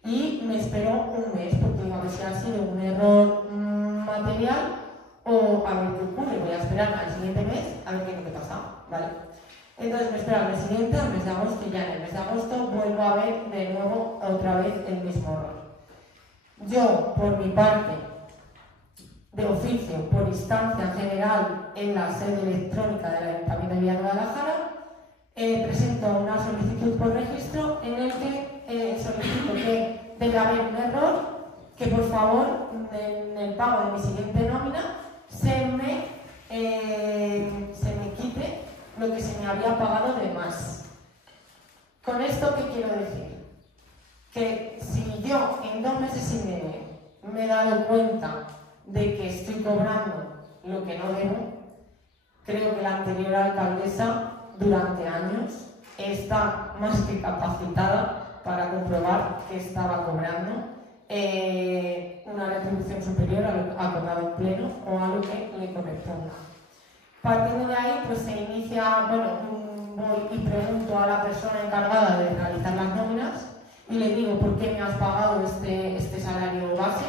y me esperó un mes porque digo, a ver si ha sido un error material o a ver qué ocurre. Voy a esperar al siguiente mes a ver qué es lo que pasa, ¿vale? Entonces me espero al mes siguiente, al mes de agosto, y ya en el mes de agosto vuelvo a ver de nuevo otra vez el mismo error. Yo, por mi parte, de oficio, por instancia general en la sede electrónica del Ayuntamiento de Villarreal de Guadalajara, presento una solicitud por registro en el que solicito que debe haber un error, que por favor en el pago de mi siguiente nómina se me quite lo que se me había pagado de más. Con esto, ¿qué quiero decir? Que si yo en 2 meses y medio me he dado cuenta de que estoy cobrando lo que no debo, creo que la anterior alcaldesa durante años está más que capacitada para comprobar que estaba cobrando una retribución superior a lo acordado en pleno o a lo que le corresponda. Partiendo de ahí, pues se inicia, voy y pregunto a la persona encargada de realizar las nóminas y le digo por qué me has pagado este salario base,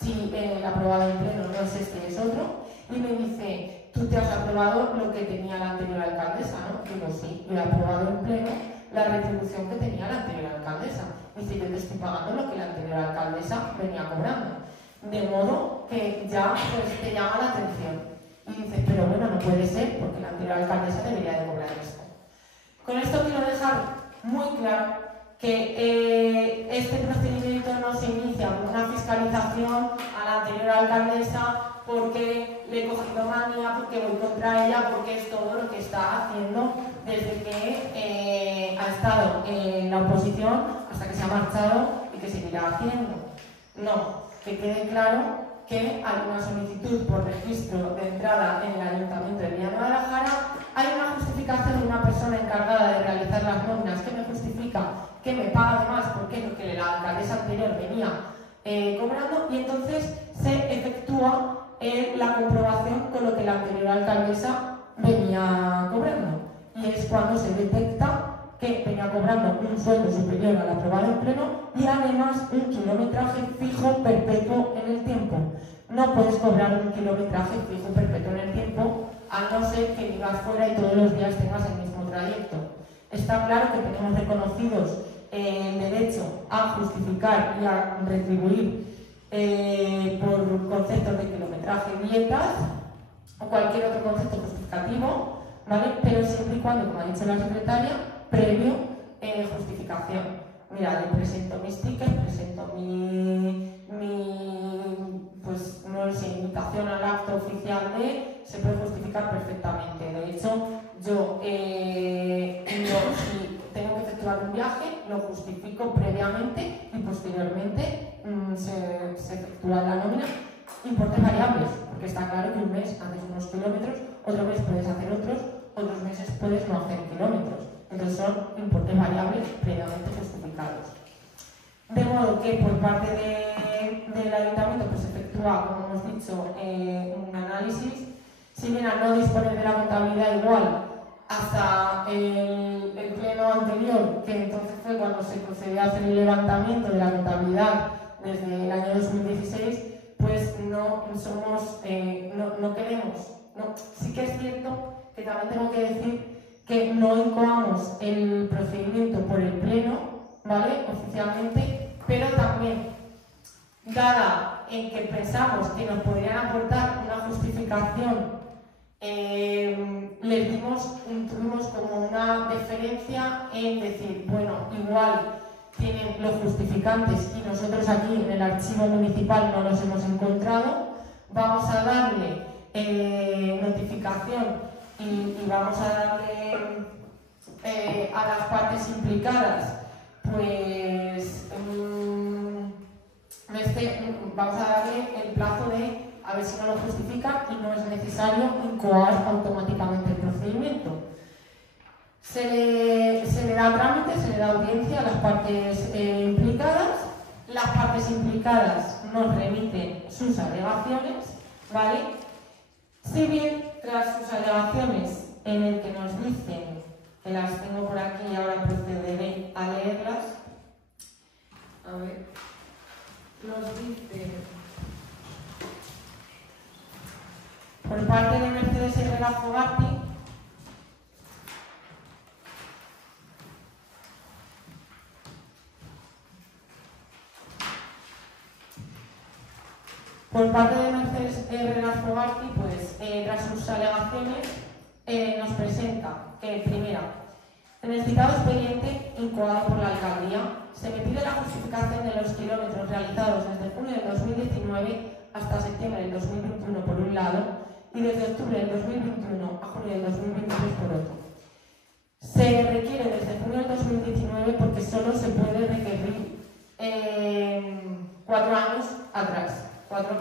si el aprobado en pleno no es este, es otro, y me dice, tú te has aprobado lo que tenía la anterior alcaldesa, ¿no? Digo, sí, yo he aprobado en pleno la retribución que tenía la anterior alcaldesa. Dice, yo te estoy pagando lo que la anterior alcaldesa venía cobrando. De modo que ya pues, te llama la atención. y dices, pero bueno, no puede ser porque la anterior alcaldesa debería de cobrar esto. Con esto quiero dejar muy claro que este procedimiento no se inicia con una fiscalización a la anterior alcaldesa porque le he cogido manía, porque voy contra ella, porque es todo lo que está haciendo desde que ha estado en la oposición hasta que se ha marchado y que seguirá haciendo. No, que quede claro que hay una solicitud por registro de entrada en el Ayuntamiento de Villanueva hay una justificación de una persona encargada de realizar las nóminas que me justifica que me paga además porque es lo que la alcaldesa anterior venía cobrando, y entonces se efectúa la comprobación con lo que la anterior alcaldesa venía cobrando, y es cuando se detecta que venía cobrando un sueldo superior al aprobado en pleno y además un kilometraje fijo perpetuo en el tiempo. No puedes cobrar un kilometraje fijo perpetuo en el tiempo a no ser que vivas fuera y todos los días tengas el mismo trayecto. Está claro que tenemos reconocidos el derecho a justificar y a retribuir por conceptos de kilometraje, dietas o cualquier otro concepto justificativo, ¿vale? Pero siempre y cuando, como ha dicho la secretaria, previo justificación. Mira, le presento mis tickets, presento pues no sé, invitación al acto oficial se puede justificar perfectamente. De hecho, yo si tengo que efectuar un viaje, lo justifico previamente y posteriormente se efectúa la nómina. Importes variables, porque está claro que un mes haces unos kilómetros, otro mes puedes hacer otros meses puedes no hacer kilómetros. Entonces son importes variables previamente justificados. De modo que por parte del Ayuntamiento pues, se efectúa, como hemos dicho, un análisis. Si bien al no disponer de la contabilidad igual hasta el pleno anterior, que entonces fue cuando se procedió a hacer el levantamiento de la contabilidad desde el año 2016, pues no queremos. No, sí que es cierto que también tengo que decir que no incoamos el procedimiento por el pleno, ¿vale? Oficialmente, pero también, dada en que pensamos que nos podrían aportar una justificación, tuvimos como una deferencia en decir, bueno, igual tienen los justificantes y nosotros aquí en el archivo municipal no los hemos encontrado, vamos a darle notificación y vamos a darle a las partes implicadas, pues vamos a darle el plazo de a ver si no lo justifica y no es necesario incoar automáticamente el procedimiento. Se le da trámite, se le da audiencia a las partes implicadas. Las partes implicadas nos remiten sus alegaciones, ¿vale? Si bien tras sus alegaciones en el que nos dicen, que las tengo por aquí y ahora procederé a leerlas, a ver, nos dicen por parte de Mercedes Herrera Fogatti, pues tras sus alegaciones nos presenta que, primera, en el citado expediente incoado por la alcaldía se me pide la justificación de los kilómetros realizados desde junio del 2019 hasta septiembre del 2021 por un lado y desde octubre del 2021 a junio del 2023 por otro. Se requiere desde junio del 2019 porque solo se puede requerir 4 años atrás.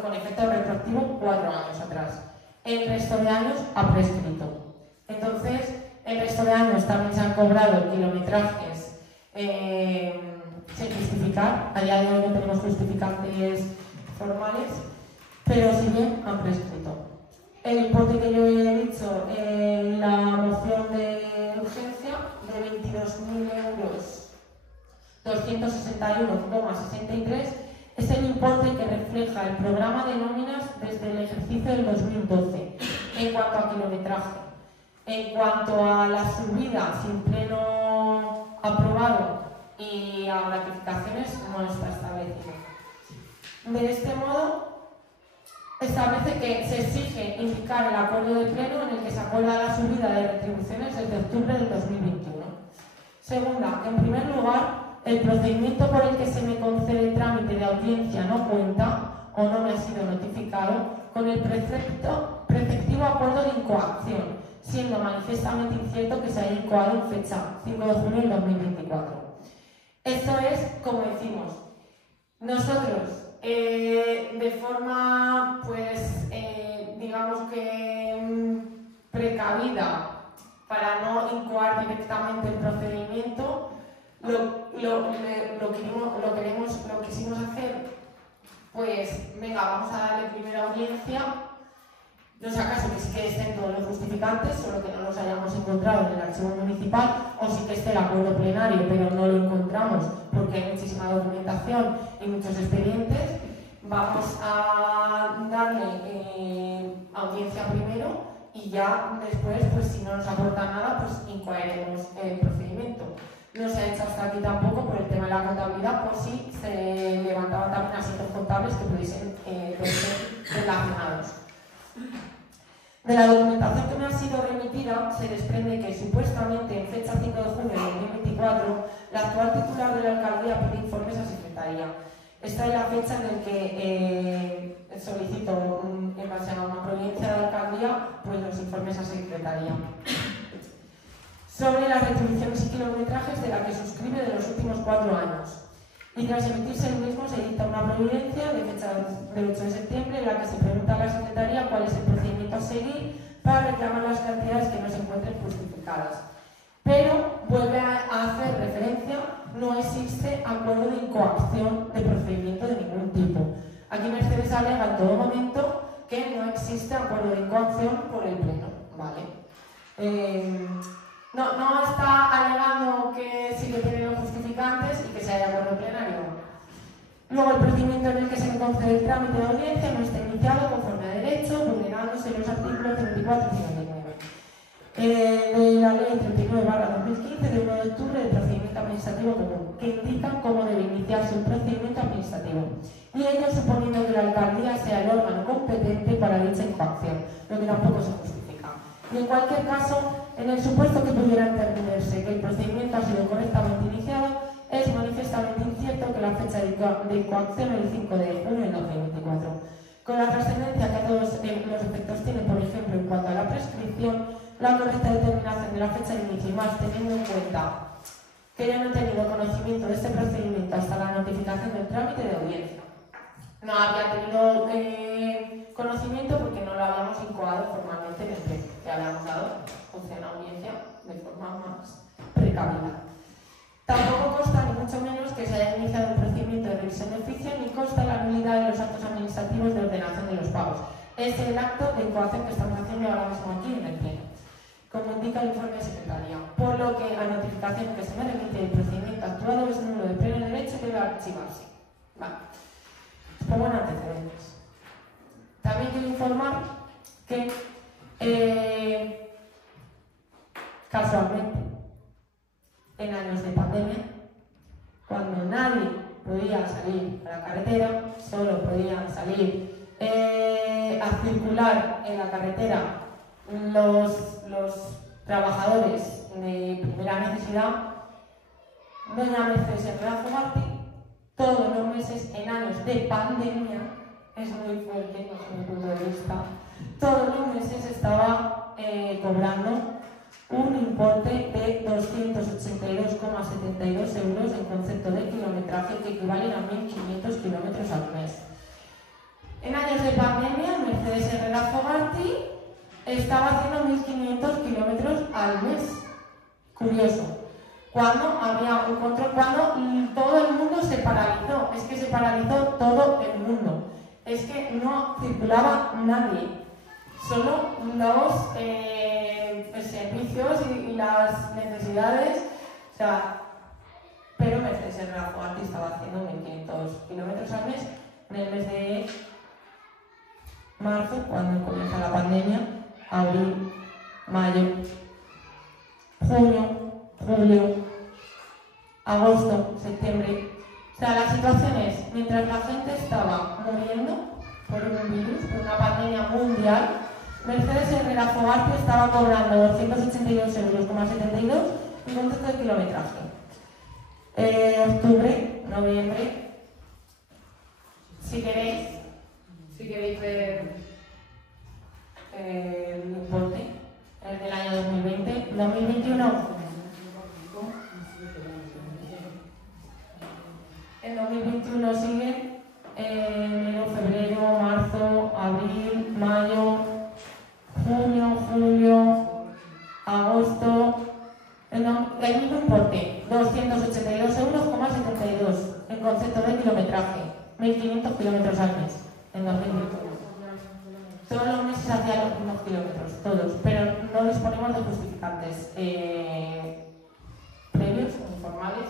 Con efecto retroactivo 4 años atrás. El resto de años ha prescrito. Entonces, el resto de años también se han cobrado kilometrajes sin justificar. A día de hoy no tenemos justificantes formales, pero sí bien han prescrito. El importe que yo he dicho en la moción de urgencia de 22.261,63 es el importe que refleja el programa de nóminas desde el ejercicio del 2012 en cuanto a kilometraje. En cuanto a la subida sin pleno aprobado y a gratificaciones, no está establecido. De este modo, esta establece que se exige indicar el acuerdo de pleno en el que se acuerda la subida de retribuciones desde octubre del 2021. Segunda, en primer lugar, el procedimiento por el que se me concede el trámite de audiencia no cuenta o no me ha sido notificado con el preceptivo acuerdo de incoacción, siendo manifiestamente incierto que se haya incoado en fecha 5 de junio del 2024. Esto es, como decimos, nosotros de forma, pues, digamos que precavida, para no incoar directamente el procedimiento, lo quisimos hacer, pues, venga, vamos a darle primera audiencia, no sea caso que sí que estén todos los justificantes, solo que no los hayamos encontrado en el archivo municipal, o sí que esté el acuerdo plenario, pero no lo encontramos porque hay muchísima documentación y muchos expedientes. Vamos a darle audiencia primero y ya después, pues si no nos aporta nada, pues incoaremos el procedimiento. No se ha hecho hasta aquí tampoco por el tema de la contabilidad, por si se levantaban también asuntos contables que pudiesen ser relacionados. De la documentación que me ha sido remitida se desprende que supuestamente en fecha 5 de junio de 2024 la actual titular de la alcaldía pide informes a secretaría. Esta es la fecha en la que solicito, en base a una providencia de la alcaldía, pues los informes a secretaría. Sobre las retribuciones y kilometrajes de la que suscribe de los últimos 4 años. Y tras emitirse el mismo se dicta una providencia de fecha del 8 de septiembre en la que se pregunta a la Secretaría cuál es el procedimiento a seguir para reclamar las cantidades que no se encuentren justificadas. Pero vuelve a hacer referencia, no existe acuerdo de incoacción de procedimiento de ningún tipo. Aquí Mercedes alega en todo momento que no existe acuerdo de incoacción por el Pleno, ¿vale? No está alegando que sí que tiene los justificantes y que se haya acuerdo plenario. Luego, el procedimiento en el que se me concede el trámite de audiencia no está iniciado conforme a derecho, vulnerándose los artículos 24 y 59 de la Ley 39/2015 de 1 de octubre del procedimiento administrativo común, que indican cómo debe iniciarse un procedimiento administrativo, y ello suponiendo que la alcaldía sea el órgano competente para dicha incoacción, lo que tampoco se justifica. Y en cualquier caso, en el supuesto que pudiera entenderse que el procedimiento ha sido correctamente iniciado, es manifiestamente incierto que la fecha de incoacción es el 5 de junio del 2024. Con la trascendencia que a todos los efectos tiene, por ejemplo, en cuanto a la prescripción, la correcta determinación de la fecha de inicio, y más teniendo en cuenta que yo no he tenido conocimiento de este procedimiento hasta la notificación del trámite de audiencia. No había tenido conocimiento porque no lo habíamos incoado formalmente en el Pleno, que habíamos dado opción a audiencia de forma más precavida. Tampoco consta, ni mucho menos, que se haya iniciado un procedimiento de revisión de oficio, ni consta la nulidad de los actos administrativos de ordenación de los pagos. Es el acto de incoación que estamos haciendo ahora mismo aquí en el Pleno, como indica el informe de secretaría, por lo que la notificación que se me remite del procedimiento actuado es nulo de pleno derecho y debe archivarse. Vale. Os pongo en antecedentes. También quiero informar que casualmente, en años de pandemia, cuando nadie podía salir a la carretera, solo podían salir a circular en la carretera los trabajadores de primera necesidad, doña Mercedes Fogatti, todos los meses, en años de pandemia, es muy fuerte desde mi punto de vista, todos los meses estaba cobrando un importe de 282,72 euros en concepto de kilometraje, que equivalen a 1.500 kilómetros al mes. En años de pandemia, Mercedes Fogatti estaba haciendo 1.500 kilómetros al mes. Curioso. Cuando había un control, cuando todo el mundo se paralizó, es que se paralizó todo el mundo, es que no circulaba nadie, solo los servicios y las necesidades, o sea, pero Mercedes Fogatti estaba haciendo 1.500 kilómetros al mes en el mes de marzo, cuando comienza la pandemia, abril, mayo, junio, julio, agosto, septiembre. O sea, la situación es, mientras la gente estaba muriendo por un virus, por una pandemia mundial, Mercedes Herrera Fogarty estaba cobrando 282,72 € en concepto de kilometraje. Octubre, noviembre, si queréis ver el importe, el del año 2020, 2021. En 2021 siguen enero, febrero, marzo, abril, mayo, junio, julio, agosto. El mismo importe, 282,72 € en concepto de kilometraje, 1.500 kilómetros al mes en 2021. Todos los meses hacían los mismos kilómetros, todos, pero no disponemos de justificantes previos o informales.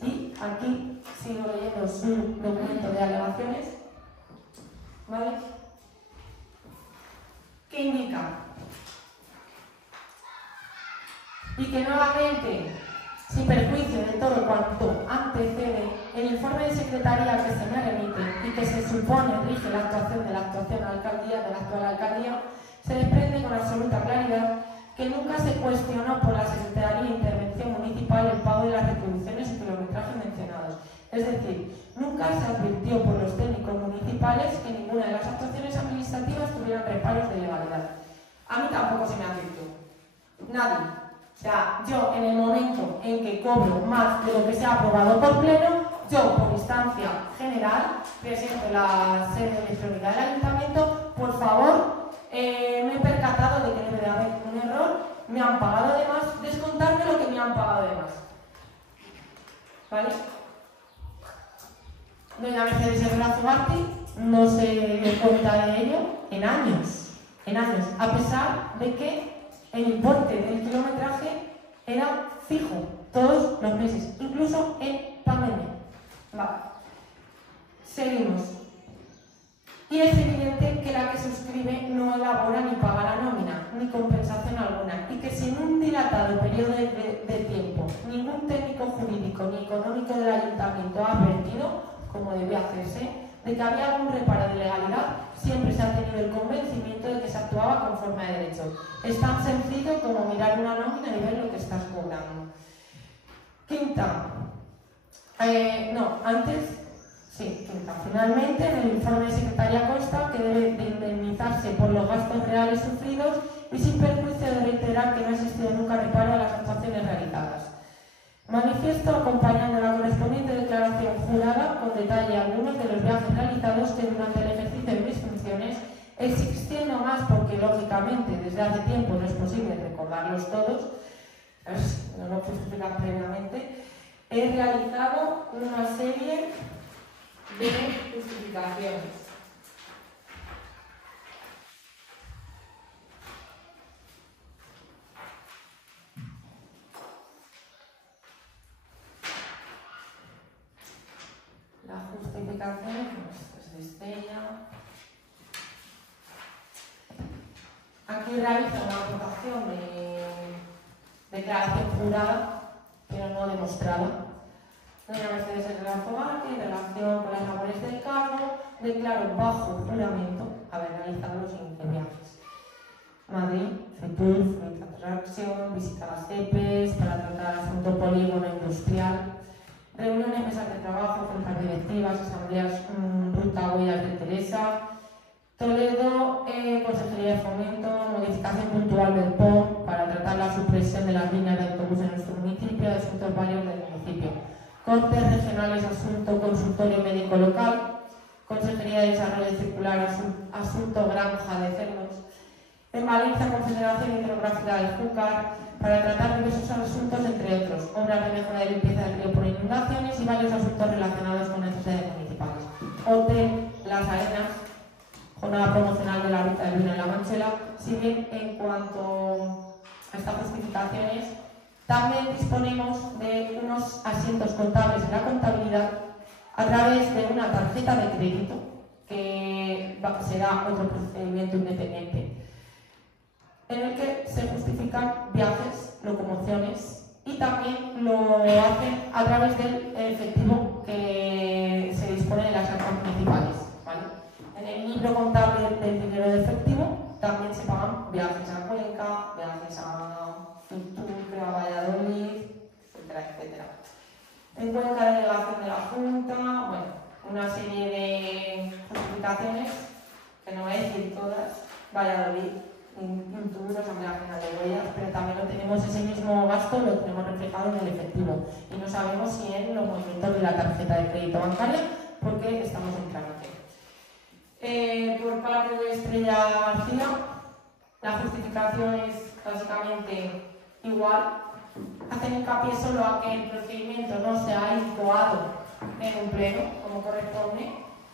Y aquí sigo leyendo su documento de alegaciones, ¿vale? ¿Qué indica? Y que nuevamente, sin perjuicio de todo cuanto antecede, el informe de secretaría que se me remite y que se supone rige la actuación de la actual alcaldía, se desprende con absoluta claridad que nunca se cuestionó por la Secretaría de Intervención Municipal el pago de las retribuciones y kilometrajes mencionados. Es decir, nunca se advirtió por los técnicos municipales que ninguna de las actuaciones administrativas tuvieran reparos de legalidad. A mí tampoco se me advirtió. Nadie. O sea, yo en el momento en que cobro más de lo que se ha aprobado por pleno, yo por instancia general presento la sede electrónica del ayuntamiento, por favor, me he percatado de que debe de haber un error, me han pagado de más, descontarme lo que me han pagado de más. ¿Vale? Doña Mercedes Herrera Fogarty no se dio cuenta de ello en años, a pesar de que el importe del kilometraje era fijo todos los meses, incluso en pandemia. Vale. Seguimos. Y es evidente que la que suscribe no elabora ni paga la nómina, ni compensación alguna, y que si en un dilatado periodo de tiempo ningún técnico jurídico ni económico del ayuntamiento ha advertido, como debía hacerse, de que había algún reparo de legalidad, siempre se ha tenido el convencimiento de que se actuaba conforme a derecho. Es tan sencillo como mirar una nómina y ver lo que estás cobrando. Quinta. Quinta. Finalmente, en el informe de secretaría consta que debe de indemnizarse por los gastos reales sufridos y sin perjuicio de reiterar que no ha existido nunca reparo a las actuaciones realizadas. Manifiesto acompañando la correspondiente declaración jurada con detalle algunos de los viajes realizados que durante el ejercicio de mis funciones, existiendo más porque lógicamente desde hace tiempo no es posible recordarlos todos, no lo justifican previamente, he realizado una serie de justificaciones. La justificación es de Estella. Aquí realiza una aportación de declaración jurada, pero no demostrada. Doña Mercedes Herrera Fogarty, en relación con las labores del cargo, declaró bajo juramento haber realizado los siguientes viajes: Madrid, FETUR, Fluid Attraction, visita a las CEPES para tratar asunto polígono industrial, reuniones, mesas de trabajo, juntas directivas, asambleas, ruta huellas de Teresa, Toledo, Consejería de Fomento, modificación puntual del POM para tratar la supresión de las líneas de autobús en nuestro municipio, de asuntos varios del municipio. Cortes regionales, asunto consultorio médico local, Consejería de Desarrollo Circular, asunto granja de cerdos, en Valencia, Confederación Hidrográfica del Júcar, para tratar diversos asuntos, entre otros, obras de mejora de limpieza del río por inundaciones y varios asuntos relacionados con necesidades municipales. Hotel Las Arenas, jornada promocional de la ruta del vino en la Manchuela. Si bien en cuanto a estas justificaciones, también disponemos de unos asientos contables en la contabilidad a través de una tarjeta de crédito que será otro procedimiento independiente, en el que se justifican viajes, locomociones y también lo hacen a través del efectivo que se dispone de las arcas municipales, ¿vale? En el registro contable del dinero de efectivo, también se pagan viajes a Cuenca, viajes a Fitur, a Valladolid, etcétera, etcétera. En Cuenca, delegación de la Junta, bueno, una serie de justificaciones, que no voy a decir todas, Valladolid, Fitur, Asamblea General de Huellas, pero también lo tenemos, ese mismo gasto lo tenemos reflejado en el efectivo y no sabemos si en los movimientos de la tarjeta de crédito bancaria, porque estamos en trámite. Por parte de Estrella García, la justificación es básicamente igual. Hacen hincapié solo a que el procedimiento no se ha incoado en un pleno, como corresponde.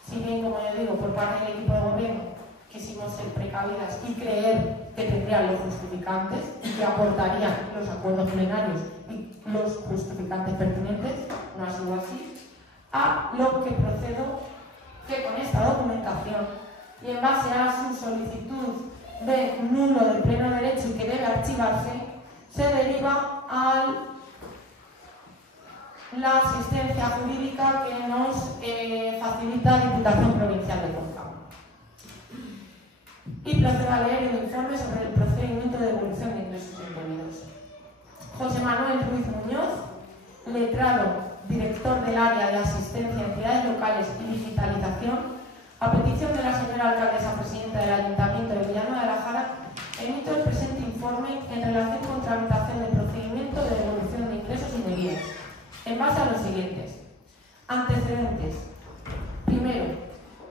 Si bien, como yo digo, por parte del equipo de gobierno quisimos ser precavidas y creer que tendrían los justificantes y que aportarían los acuerdos plenarios y los justificantes pertinentes, no ha sido así, a lo que procedo que con esta documentación y en base a su solicitud de nulo de pleno derecho y que debe archivarse, se deriva a la asistencia jurídica que nos facilita Diputación Provincial de Cuenca. Y procedo a leer el informe sobre el procedimiento de devolución de ingresos indebidos. José Manuel Ruiz Muñoz, letrado, director del área de asistencia a entidades locales y digitalización, a petición de la señora alcaldesa presidenta del Ayuntamiento de Villanueva de la Jara, emito el presente informe en relación con tramitación del procedimiento de devolución de ingresos indebidos, en base a los siguientes. Antecedentes. Primero,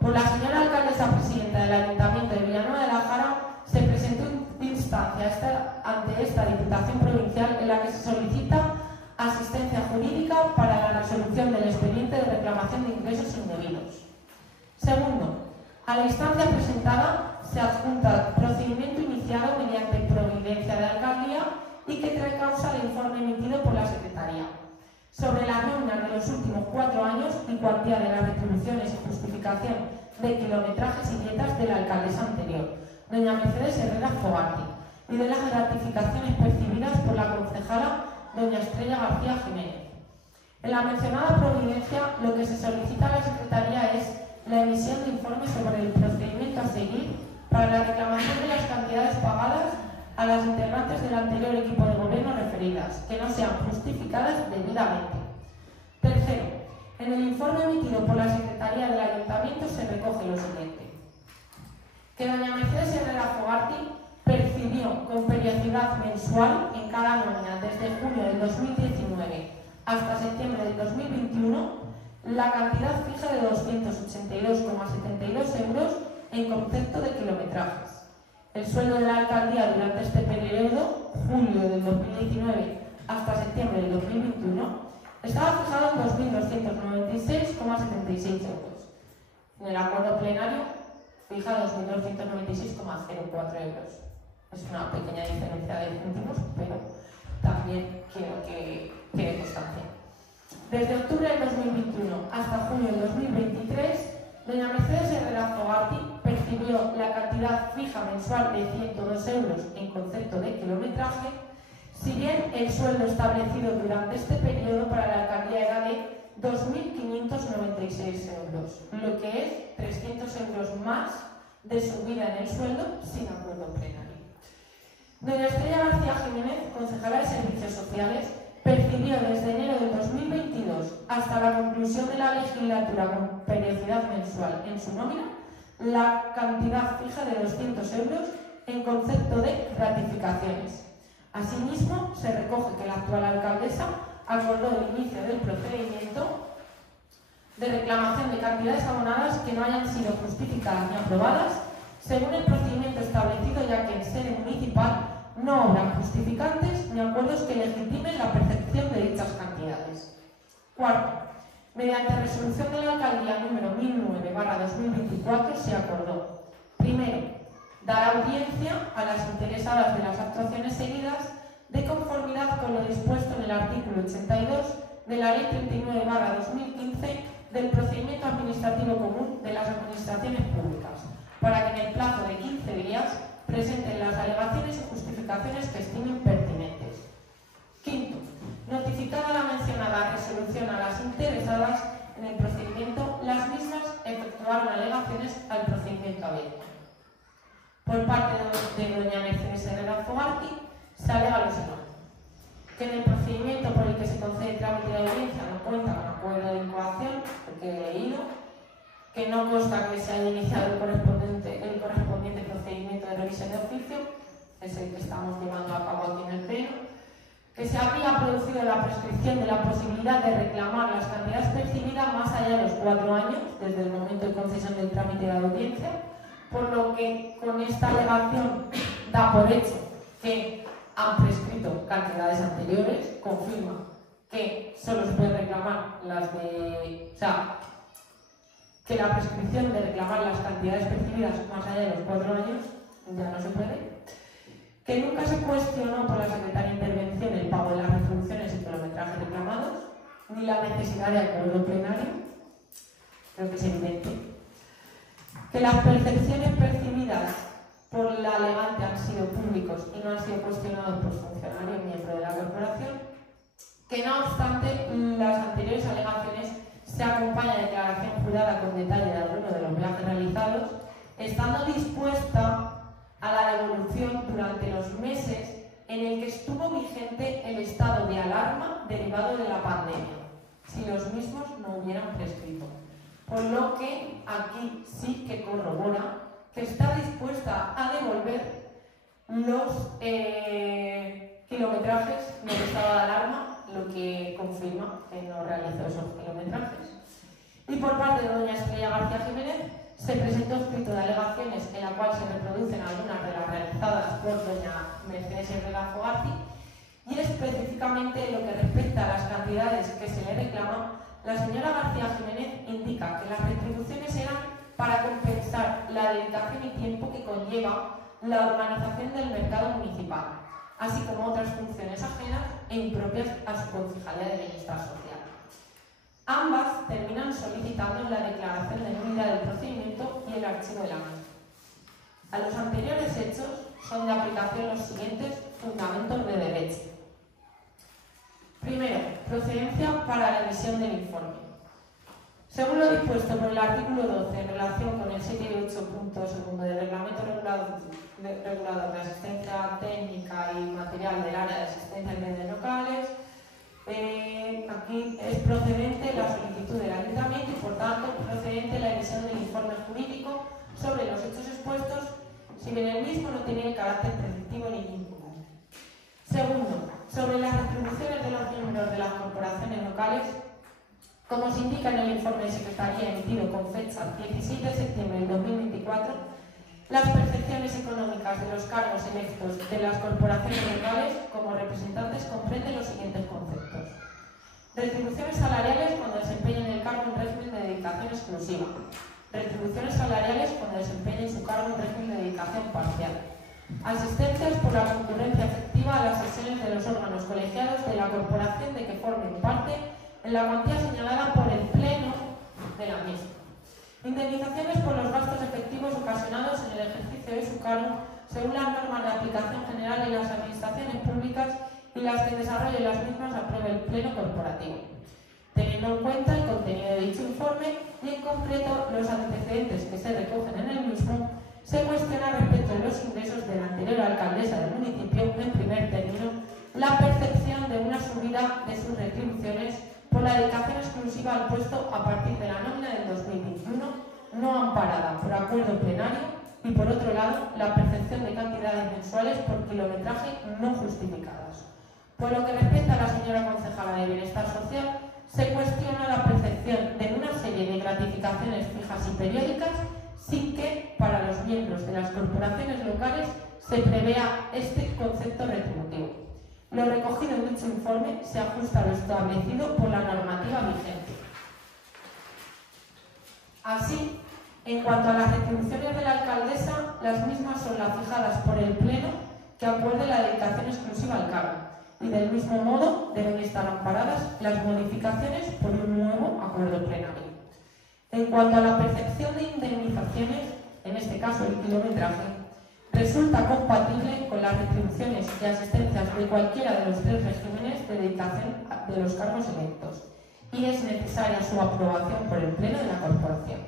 por la señora alcaldesa presidenta del Ayuntamiento de Villanueva de la Jara se presentó instancia ante esta Diputación Provincial en la que se solicita asistencia jurídica para la resolución del expediente de reclamación de ingresos indebidos. Segundo, a la instancia presentada se adjunta procedimiento iniciado mediante providencia de alcaldía y que trae causa de informe emitido por la Secretaría sobre las nóminas de los últimos 4 años y cuantía de las retribuciones y justificación de kilometrajes y dietas de la alcaldesa anterior, doña Mercedes Herrera Fogarty, y de las gratificaciones percibidas por la concejala doña Estrella García Jiménez. En la mencionada providencia, lo que se solicita a la Secretaría es la emisión de informes sobre el procedimiento a seguir para la reclamación de las cantidades pagadas a las integrantes del anterior equipo de gobierno referidas, que no sean justificadas debidamente. Tercero, en el informe emitido por la Secretaría del Ayuntamiento se recoge lo siguiente: que doña Mercedes Herrera Fogarty percibió con periodicidad mensual en cada nómina desde junio del 2019 hasta septiembre del 2021 la cantidad fija de 282,72 euros en concepto de kilometrajes. El sueldo de la alcaldía durante este periodo, julio del 2019 hasta septiembre del 2021, estaba fijado en 2.296,76 euros. En el acuerdo plenario fija 2.296,04 euros. Es una pequeña diferencia de céntimos, pero también quiero que quede constancia. Desde octubre del 2021 hasta junio del 2023, doña Mercedes Herrera Fogarty percibió la cantidad fija mensual de 102 euros en concepto de kilometraje, si bien el sueldo establecido durante este periodo para la alcaldía era de 2.596 euros, lo que es 300 euros más de subida en el sueldo sin acuerdo plenario. Doña Estrella García Jiménez, concejala de Servicios Sociales, percibió desde enero del 2022 hasta la conclusión de la legislatura con periodicidad mensual en su nómina la cantidad fija de 200 euros en concepto de gratificaciones. Asimismo, se recoge que la actual alcaldesa acordó el inicio del procedimiento de reclamación de cantidades abonadas que no hayan sido justificadas ni aprobadas según el procedimiento establecido, ya que en sede municipal no habrán justificantes ni acuerdos que legitimen la percepción de dichas cantidades. Cuarto, mediante resolución de la alcaldía número 1009/2024 se acordó: primero, dar audiencia a las interesadas de las actuaciones seguidas de conformidad con lo dispuesto en el artículo 82 de la Ley 39/2015 del procedimiento administrativo común de las administraciones públicas, para que en el plazo de 15 días presenten las alegaciones y justificaciones que estimen pertinentes. Quinto, notificada la mencionada resolución a las interesadas en el procedimiento, las mismas efectuaron alegaciones alegaciones al procedimiento abierto. Por parte de doña Mercedes Herrera Fogarty se alega lo siguiente: que en el procedimiento por el que se concede trámite de audiencia no cuenta con acuerdo de incoación, porque he leído, que no consta que se haya iniciado el correspondiente procedimiento de revisión de oficio, es el que estamos llevando a cabo aquí en el Pleno, que se habría producido la prescripción de la posibilidad de reclamar las cantidades percibidas más allá de los 4 años, desde el momento de concesión del trámite de audiencia, por lo que con esta alegación da por hecho que han prescrito cantidades anteriores, confirma que solo se puede reclamar las de... O sea, que la prescripción de reclamar las cantidades percibidas más allá de los 4 años ya no se puede, que nunca se cuestionó por la secretaria de Intervención el pago de las retribuciones y kilometrajes reclamados, ni la necesidad de acuerdo plenario, creo que es evidente, que las percepciones percibidas por la alegante han sido públicos y no han sido cuestionados por funcionarios miembros de la corporación, que no obstante las anteriores alegaciones se acompaña de declaración jurada con detalle de algunos de los viajes realizados, estando dispuesta a la devolución durante los meses en el que estuvo vigente el estado de alarma derivado de la pandemia, si los mismos no hubieran prescrito. Por lo que aquí sí que corrobora que está dispuesta a devolver los kilometrajes del estado de alarma, lo que confirma que no realizó esos kilometrajes. Y por parte de doña Estrella García Jiménez se presentó escrito de alegaciones en la cual se reproducen algunas de las realizadas por doña Mercedes Herrera Fogarty, y específicamente lo que respecta a las cantidades que se le reclaman, la señora García Jiménez indica que las retribuciones eran para compensar la dedicación y tiempo que conlleva la organización del mercado municipal, así como otras funciones ajenas e impropias a su concejalía de Bienestar Social. Ambas terminan solicitando la declaración de nulidad del procedimiento y el archivo de la misma. A los anteriores hechos son de aplicación los siguientes fundamentos de derecho. Primero, procedencia para la emisión del informe. Según lo dispuesto por el artículo 12 en relación con el 7 y 8 puntos segundo del Reglamento Regulador de Asistencia Técnica y Material del Área de Asistencia en Redes Locales, aquí es procedente la solicitud del Ayuntamiento y, por tanto, procedente la emisión del informe jurídico sobre los hechos expuestos, si bien el mismo no tiene carácter preceptivo ni vinculante. Segundo, sobre las retribuciones de los miembros de las corporaciones locales, como se indica en el informe de Secretaría emitido con fecha 17 de septiembre de 2024, las percepciones económicas de los cargos electos de las corporaciones locales como representantes comprenden los siguientes conceptos: retribuciones salariales cuando desempeñen el cargo en régimen de dedicación exclusiva, retribuciones salariales cuando desempeñen su cargo en régimen de dedicación parcial, asistencias por la concurrencia efectiva a las sesiones de los órganos colegiados de la corporación de que formen parte en la cuantía señalada por el Pleno de la misma, indemnizaciones por los gastos efectivos ocasionados en el ejercicio de su cargo según las normas de aplicación general en las administraciones públicas y las que desarrollen las mismas apruebe el Pleno Corporativo, teniendo en cuenta el contenido de dicho informe y en concreto los antecedentes que se recogen en el mismo. Se cuestiona respecto de los ingresos de la anterior alcaldesa del municipio, en primer término, la percepción de una subida de sus retribuciones por la dedicación exclusiva al puesto a partir de la nómina del 2021, no amparada por acuerdo plenario, y por otro lado, la percepción de cantidades mensuales por kilometraje no justificadas. Por lo que respecta a la señora concejala de Bienestar Social, se cuestiona la percepción de una serie de gratificaciones fijas y periódicas sin que, para los miembros de las corporaciones locales, se prevea este concepto retributivo. Lo recogido en dicho informe se ajusta a lo establecido por la normativa vigente. Así, en cuanto a las retribuciones de la alcaldesa, las mismas son las fijadas por el Pleno que acuerde la dedicación exclusiva al cargo, y del mismo modo deben estar amparadas las modificaciones por un nuevo acuerdo plenario. En cuanto a la percepción de indemnizaciones, en este caso el kilometraje, resulta compatible con las retribuciones y asistencias de cualquiera de los 3 regímenes de dedicación de los cargos electos, y es necesaria su aprobación por el Pleno de la Corporación.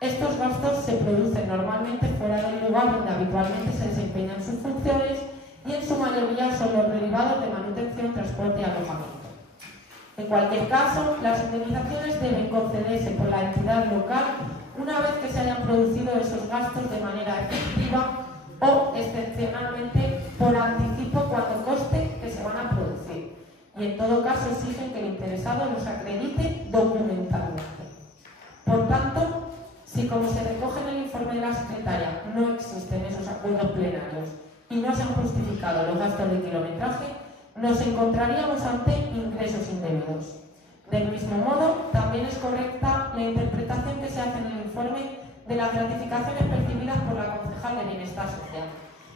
Estos gastos se producen normalmente fuera del lugar donde habitualmente se desempeñan sus funciones y en su mayoría son los derivados de manutención, transporte y alojamiento. En cualquier caso, las indemnizaciones deben concederse por la entidad local una vez que se hayan producido esos gastos de manera efectiva o excepcionalmente por anticipo cuando conste que se van a producir, y en todo caso exigen que el interesado los acredite documentalmente. Por tanto, si como se recoge en el informe de la secretaria no existen esos acuerdos plenarios y no se han justificado los gastos de kilometraje, nos encontraríamos ante ingresos indebidos. Del mismo modo, también es correcta la interpretación que se hace en el informe de las gratificaciones percibidas por la concejal de Bienestar Social,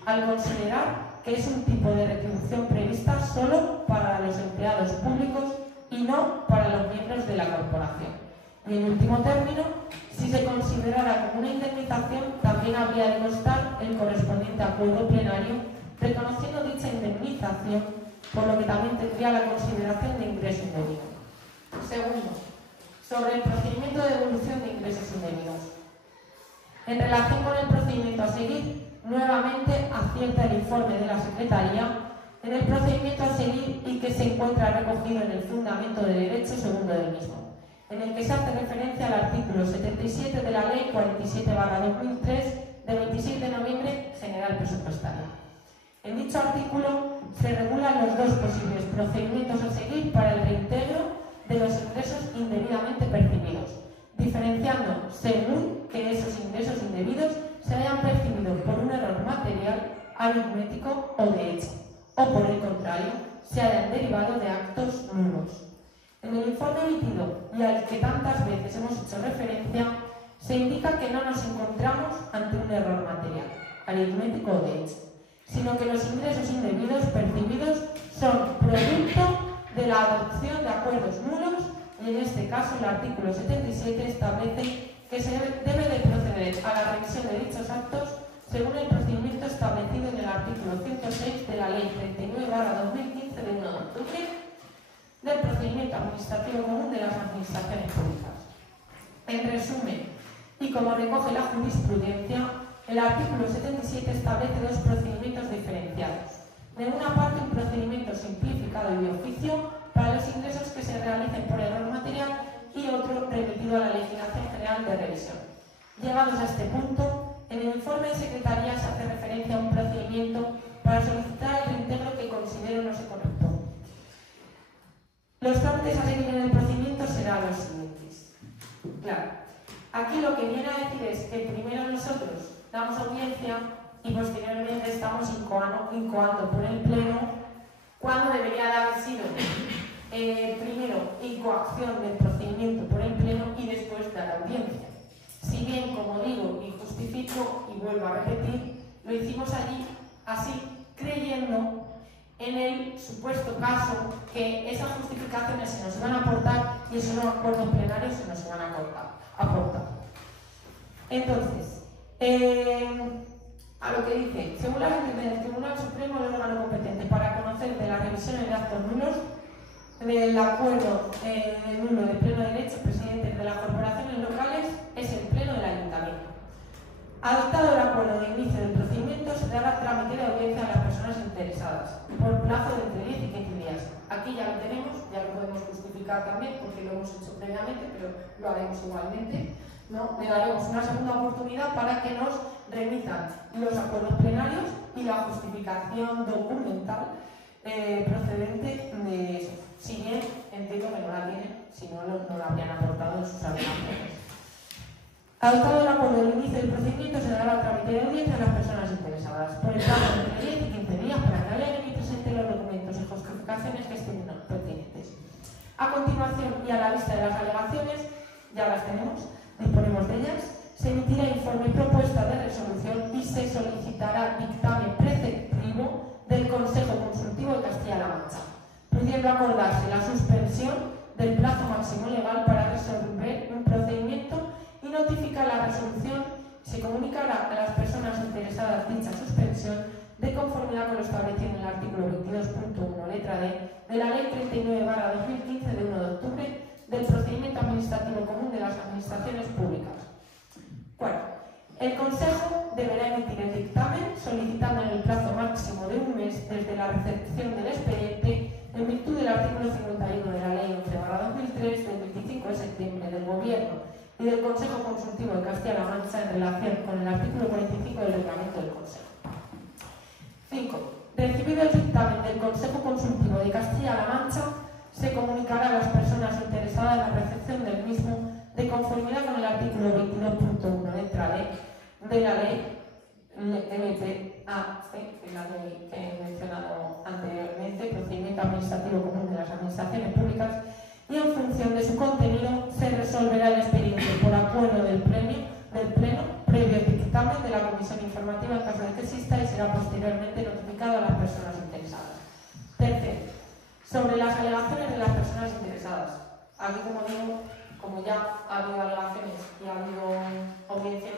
al considerar que es un tipo de retribución prevista solo para los empleados públicos y no para los miembros de la corporación. Y en último término, si se considerara como una indemnización, también habría de constar el correspondiente acuerdo plenario reconociendo dicha indemnización, por lo que también tendría la consideración de ingreso indebido. Segundo, sobre el procedimiento de devolución de ingresos indebidos. En relación con el procedimiento a seguir, nuevamente acierta el informe de la Secretaría en el procedimiento a seguir y que se encuentra recogido en el fundamento de derecho segundo del mismo, en el que se hace referencia al artículo 77 de la Ley 47/2003 de 26 de noviembre general presupuestaria. En dicho artículo se regulan los dos posibles procedimientos a seguir para el reintegro de los ingresos indebidamente percibidos, diferenciando según que esos ingresos indebidos se hayan percibido por un error material, aritmético o de hecho, o por el contrario, se hayan derivado de actos nulos. En el informe emitido y al que tantas veces hemos hecho referencia, se indica que no nos encontramos ante un error material, aritmético o de hecho, sino que los ingresos indebidos percibidos son producto de la adopción de acuerdos nulos, y en este caso el artículo 77 establece que se debe de proceder a la revisión de dichos actos según el procedimiento establecido en el artículo 106 de la Ley 39/2015 de 1 de octubre del procedimiento administrativo común de las administraciones públicas. En resumen, y como recoge la jurisprudencia, el artículo 77 establece dos procedimientos diferenciados. De una parte, un procedimiento simplificado y de oficio para los ingresos que se realicen por error material y otro remitido a la Legislación General de Revisión. Llegados a este punto, en el informe de Secretaría se hace referencia a un procedimiento para solicitar el reintegro que considero no se correcto. Los trámites a seguir en el procedimiento serán los siguientes. Claro, aquí lo que viene a decir es que primero nosotros damos audiencia y posteriormente estamos incoando por el Pleno cuando debería de haber sido primero incoacción del procedimiento por el Pleno y después dar audiencia. Si bien, como digo y justifico y vuelvo a repetir, lo hicimos allí así, creyendo en el supuesto caso que esas justificaciones se nos iban a aportar y esos acuerdos plenarios se nos iban a aportar. Entonces, a lo que dice, según la sentencia del Tribunal Supremo, el órgano competente para conocer de las revisiones de actos nulos del acuerdo nulo de pleno derecho presidente de las corporaciones locales es el Pleno del Ayuntamiento. Adoptado el acuerdo de inicio del procedimiento, se dará trámite de audiencia a las personas interesadas por plazo de entre 10 y 15 días. Aquí ya lo tenemos, ya lo podemos justificar también porque lo hemos hecho previamente, pero lo haremos igualmente. ¿No? Le daremos una segunda oportunidad para que nos remitan los acuerdos plenarios y la justificación documental procedente de eso. Si bien entiendo que no la tienen, si no, no la habrían aportado en sus argumentos. Adoptado el acuerdo del inicio del procedimiento, se dará trámite de audiencia a las personas interesadas por el plazo de entre 10 y 15 días para que hayan y presenten los documentos y justificaciones que estén pertinentes. A continuación, y a la vista de las alegaciones, ya las tenemos, disponemos de ellas, se emitirá informe y propuesta de resolución y se solicitará dictamen preceptivo del Consejo Consultivo de Castilla-La Mancha, pudiendo acordarse la suspensión del plazo máximo legal para resolver un procedimiento y notificar la resolución. Se comunicará a las personas interesadas dicha suspensión de conformidad con lo establecido en el artículo 22.1 letra D de la Ley 39/2015 de 1 de octubre del procedimiento administrativo común de las administraciones públicas. El Consejo deberá emitir el dictamen solicitando en el plazo máximo de un mes desde la recepción del expediente en virtud del artículo 51 de la Ley 11/2003 del 25 de septiembre del Gobierno y del Consejo Consultivo de Castilla-La Mancha en relación con el artículo 45 del Reglamento del Consejo. 5. Recibido el dictamen del Consejo Consultivo de Castilla-La Mancha, se comunicará a las personas interesadas la recepción del mismo de conformidad con el artículo 22.1 de la ley MPAC, que es la ley que he mencionado anteriormente, Procedimiento Administrativo Común de las Administraciones Públicas, y en función de su contenido se resolverá el expediente por acuerdo del Pleno, previo dictamen de la Comisión Informativa en caso de que exista y será posteriormente notificado a las personas interesadas. Tercero, sobre las alegaciones de las personas interesadas. Aquí, como digo, como ya ha habido alegaciones y ha habido audiencia,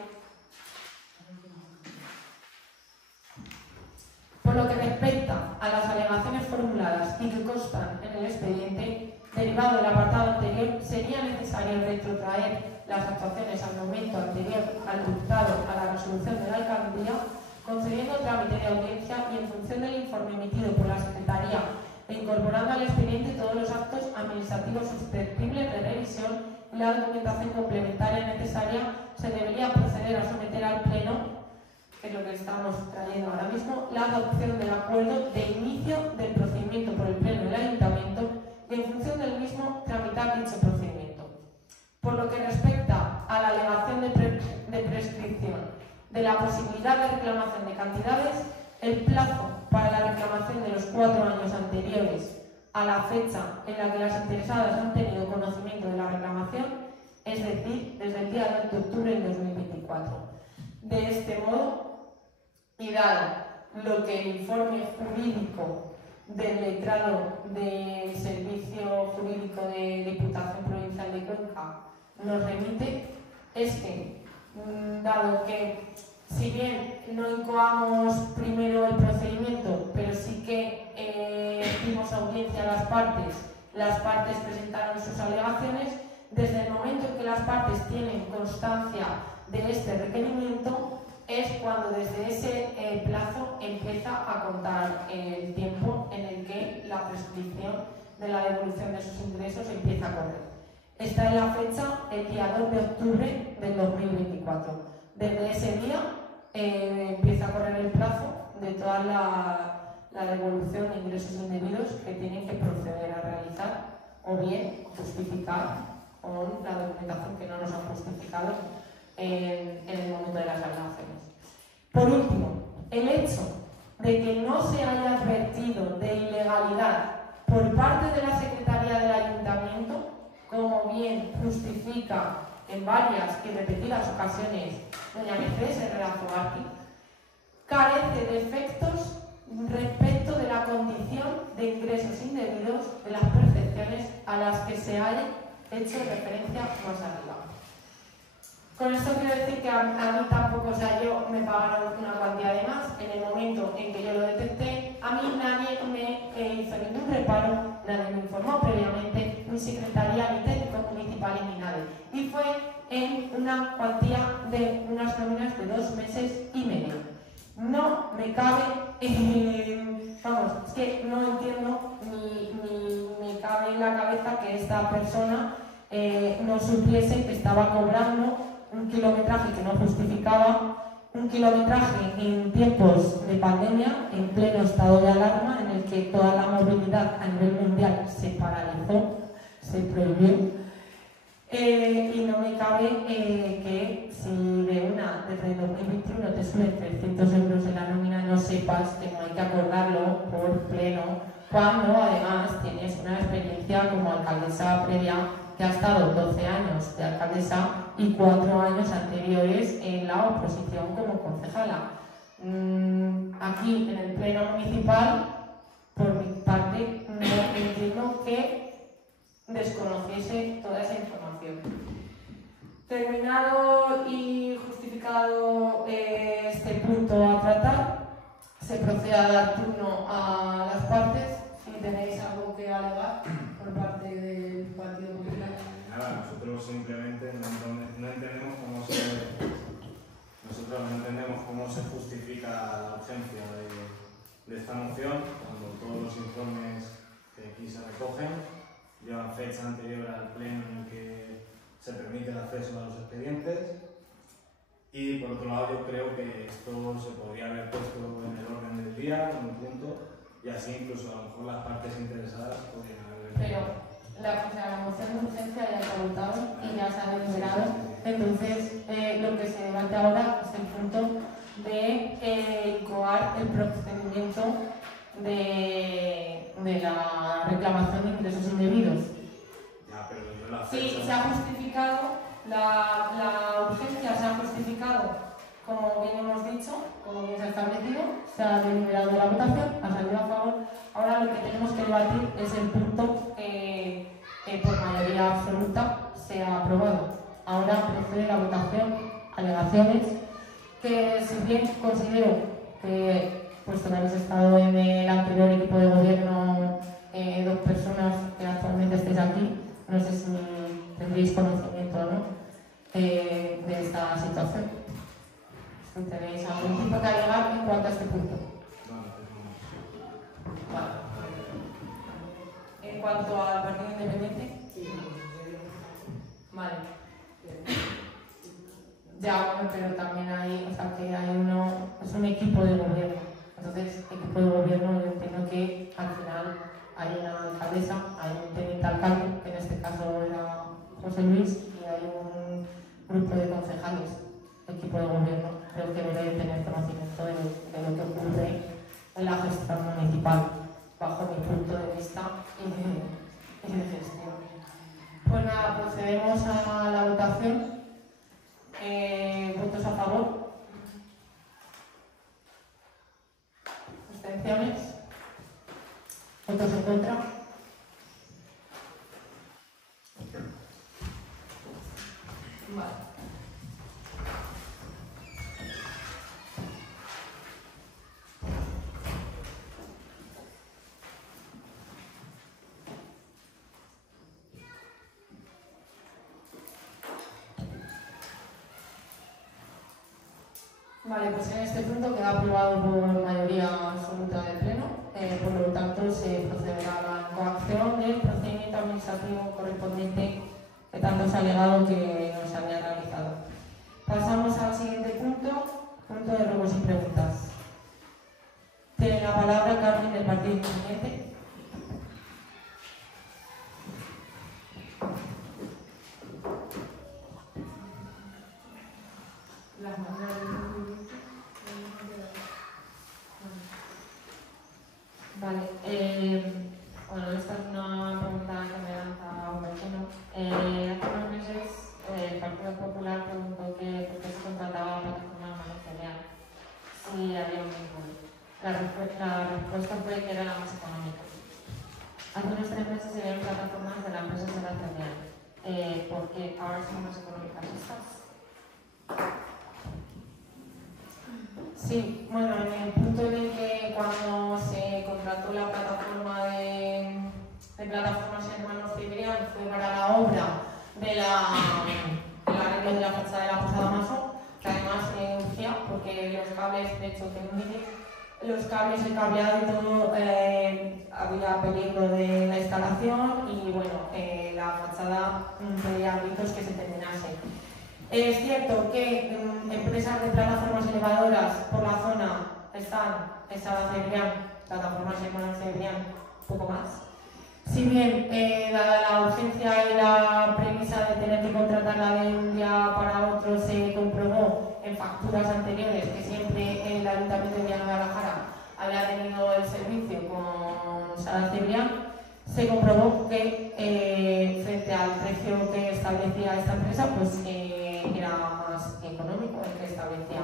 por lo que respecta a las alegaciones formuladas y que constan en el expediente, derivado del apartado anterior, sería necesario retrotraer las actuaciones al momento anterior al dictado a la resolución de la alcaldía, concediendo trámite de audiencia y en función del informe emitido por la Secretaría e incorporando al expediente todos los actos administrativos susceptibles de revisión y la documentación complementaria necesaria, se debería proceder a someter al Pleno, que es lo que estamos trayendo ahora mismo, la adopción del acuerdo de inicio del procedimiento por el Pleno del Ayuntamiento y en función del mismo tramitar dicho procedimiento. Por lo que respecta a la alegación de prescripción de la posibilidad de reclamación de cantidades, el plazo para la reclamación de los 4 años anteriores a la fecha en la que las interesadas han tenido conocimiento de la reclamación, es decir, desde el día 2 de octubre del 2024. De este modo, y dado lo que el informe jurídico del letrado del Servicio Jurídico de Diputación Provincial de Cuenca nos remite, es que, dado que si bien no incoamos primero el procedimiento, pero sí que dimos audiencia a las partes presentaron sus alegaciones, desde el momento en que las partes tienen constancia de este requerimiento, es cuando desde ese plazo empieza a contar el tiempo en el que la prescripción de la devolución de sus ingresos empieza a correr. Esta es la fecha, el día 2 de octubre del 2024. Desde ese día empieza a correr el plazo de toda la devolución de ingresos indebidos que tienen que proceder a realizar o bien justificar con la documentación que no nos han justificado en el momento de las alegaciones. Por último, el hecho de que no se haya advertido de ilegalidad por parte de la Secretaría del Ayuntamiento, como bien justifica en varias y repetidas ocasiones doña Mercedes Herrera Fogarty, carece de efectos respecto de la condición de ingresos indebidos de las percepciones a las que se haya hecho referencia más arriba. Con esto quiero decir que a mí tampoco, o sea, yo me pagaron una cantidad de más en el momento en que yo lo detecté. A mí nadie me hizo ningún reparo, nadie me informó previamente, ni secretaría, ni técnicos municipales, ni nadie. Y fue en una cuantía de unas nóminas de 2 meses y medio. No me cabe, vamos, es que no entiendo ni me cabe en la cabeza que esta persona no supiese que estaba cobrando un kilometraje que no justificaba, un kilometraje en tiempos de pandemia, en pleno estado de alarma, en el que toda la movilidad a nivel mundial se paralizó, se prohibió. Y no me cabe que si desde el 2021 te suben 300 euros en la nómina, no sepas que no hay que acordarlo por pleno, cuando además tienes una experiencia como alcaldesa previa que ha estado 12 años de alcaldesa y 4 años anteriores en la oposición como concejala. Aquí en el pleno municipal, por mi parte, no entiendo que desconociese toda esa información. Terminado y justificado este punto a tratar, se procede a dar turno a las partes. Si tenéis algo que alegar por parte del Partido Popular. Nada, nosotros simplemente no entendemos cómo se se justifica la urgencia de esta moción cuando todos los informes que aquí se recogen llevan fecha anterior al pleno en el que se permite el acceso a los expedientes. Y por otro lado, yo creo que esto se podría haber puesto en el orden del día, en un punto, y así incluso a lo mejor las partes interesadas podrían haber... Pero la moción de urgencia ya se ha votado y ya se ha deliberado. Entonces, lo que se debate ahora es el punto de incoar el procedimiento de la reclamación de ingresos indebidos. Ya, pero yo la Sí, fecha... se ha justificado, la urgencia se ha justificado, como bien hemos dicho, como bien se ha establecido, se ha deliberado la votación, ha salido a favor. Ahora lo que tenemos que debatir es el punto que por mayoría absoluta se ha aprobado. Ahora procede la votación, alegaciones, que si bien considero que, puesto que habéis estado en el anterior equipo de gobierno, dos personas que actualmente estáis aquí, no sé si tendréis conocimiento o no de esta situación. Si tenéis algún tipo que alegar en cuanto a este punto. Vale. En cuanto al Partido Independiente. Vale. Ya, bueno, pero también hay, o sea, que hay uno, es un equipo de gobierno. Entonces, equipo de gobierno, yo entiendo que al final hay una alcaldesa, hay un teniente alcalde, que en este caso era José Luis, y hay un grupo de concejales, equipo de gobierno. Creo que debe tener conocimiento de lo que ocurre en la gestión municipal, bajo mi punto de vista y de gestión. Pues nada, procedemos a la votación. ¿Votos a favor? ¿Abstenciones? ¿Votos en contra? Vale. Vale, pues en este punto queda aprobado por mayoría absoluta del Pleno, por lo tanto se procederá a la coacción del procedimiento administrativo correspondiente que tanto se ha alegado que no se había realizado. Pasamos al siguiente punto, punto de ruegos y preguntas. Tiene la palabra Carmen del Partido Independiente. Las maneras de Vale, bueno, esta es una pregunta que me lanza un vecino. Hace unos meses el Partido Popular preguntó que por qué se contrataba a plataformas manageriales, si había un vínculo. La respuesta fue que era la más económica. Hace unos 3 meses se vieron plataformas de la empresa Sara Cervial. ¿Por qué ahora son más económicas estas? Sí, bueno, en el punto en el que cuando se contrató la plataforma de plataformas hermanos Cibrián fue para la obra del arreglo de la fachada de la Posada Maso, que además urgía porque los cables, de hecho, los cables, el cableado y todo, había peligro de la instalación y bueno, la fachada pedía gritos que se terminase. Es cierto que empresas de plataformas elevadoras por la zona están Sara Cervián, plataformas hermanas Cervián, un poco más. Si bien, dada la urgencia y la premisa de tener que contratarla de un día para otro, se comprobó en facturas anteriores que siempre el Ayuntamiento de Villanueva había tenido el servicio con Sara Cervián, se comprobó que frente al precio que establecía esta empresa, pues era más económico el que establecía.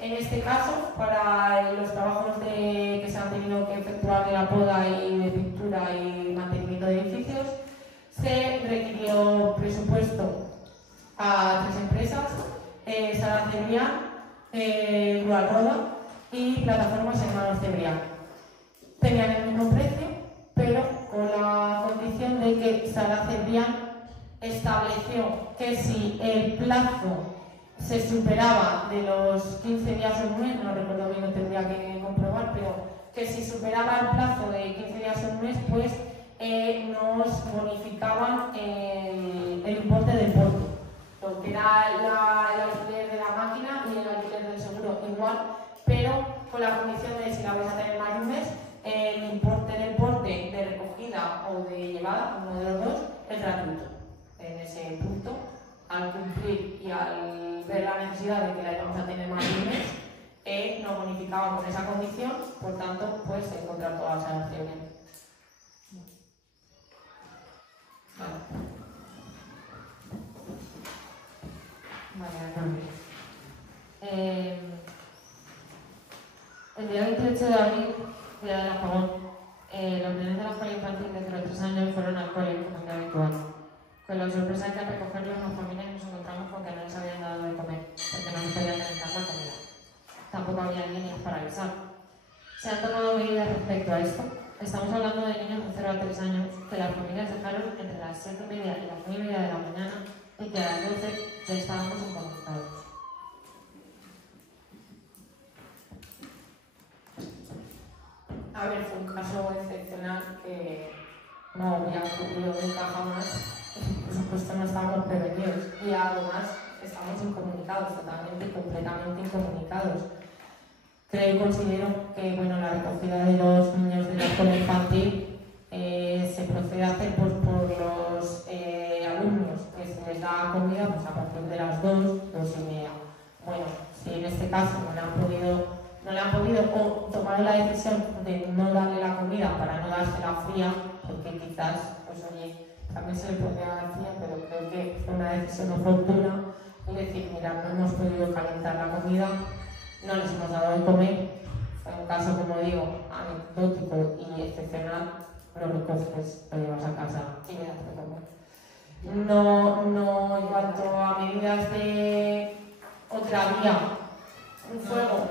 En este caso, para los trabajos que se han tenido que efectuar de la poda y de pintura y mantenimiento de edificios, se requirió presupuesto a 3 empresas, Sara Cervián, Rural Roda y Plataformas Hermanos Cervián. Tenían el mismo precio, pero con la condición de que Sara Cervián estableció que si el plazo se superaba de los 15 días o un mes, no recuerdo bien, lo tendría que comprobar, pero que si superaba el plazo de 15 días o un mes, pues nos bonificaban el importe del porte, lo que era el alquiler de la máquina y el alquiler del seguro igual, pero con la condición de si la vais a tener más de un mes, el importe del porte de recogida o de llevada, uno de los dos, es gratuito. En ese punto, al cumplir y al ver la necesidad de que la íbamos a tener más de un mes, nos bonificábamos esa condición, por tanto, pues el contrato va a ser bien. El día 28 de abril, día del apagón, los niños de la escuela infantil de 0 a 3 años fueron al cole, como es habitual. Con la sorpresa que al recogerlos las familias nos encontramos con que no les habían dado de comer, porque no se podía calentar la comida. Tampoco había líneas para avisar. ¿Se han tomado medidas respecto a esto? Estamos hablando de niños de 0 a 3 años que las familias dejaron entre las 7:30 y las 9:30 de la mañana y que a las 12 ya estábamos incomunicados. A ver, fue un caso excepcional que no había ocurrido nunca jamás. Por supuesto no estábamos prevenidos y además estamos incomunicados, totalmente, completamente incomunicados. Creo y considero que la recogida de los niños de la escuela infantil se procede a hacer por los alumnos, que se les da comida pues, a partir de las 2:30. Bueno, si en este caso no le han podido o tomaron la decisión de no darle la comida para no dársela fría, porque quizás, pues oye, también se le podría dar fría, pero creo que fue una decisión oportuna y decir, mira, no hemos podido calentar la comida, no les hemos dado de comer. Fue un caso, como digo, anecdótico y excepcional, lo recoges, lo llevas a casa y le das de comer. No en cuanto a medidas de otra vía, un fuego.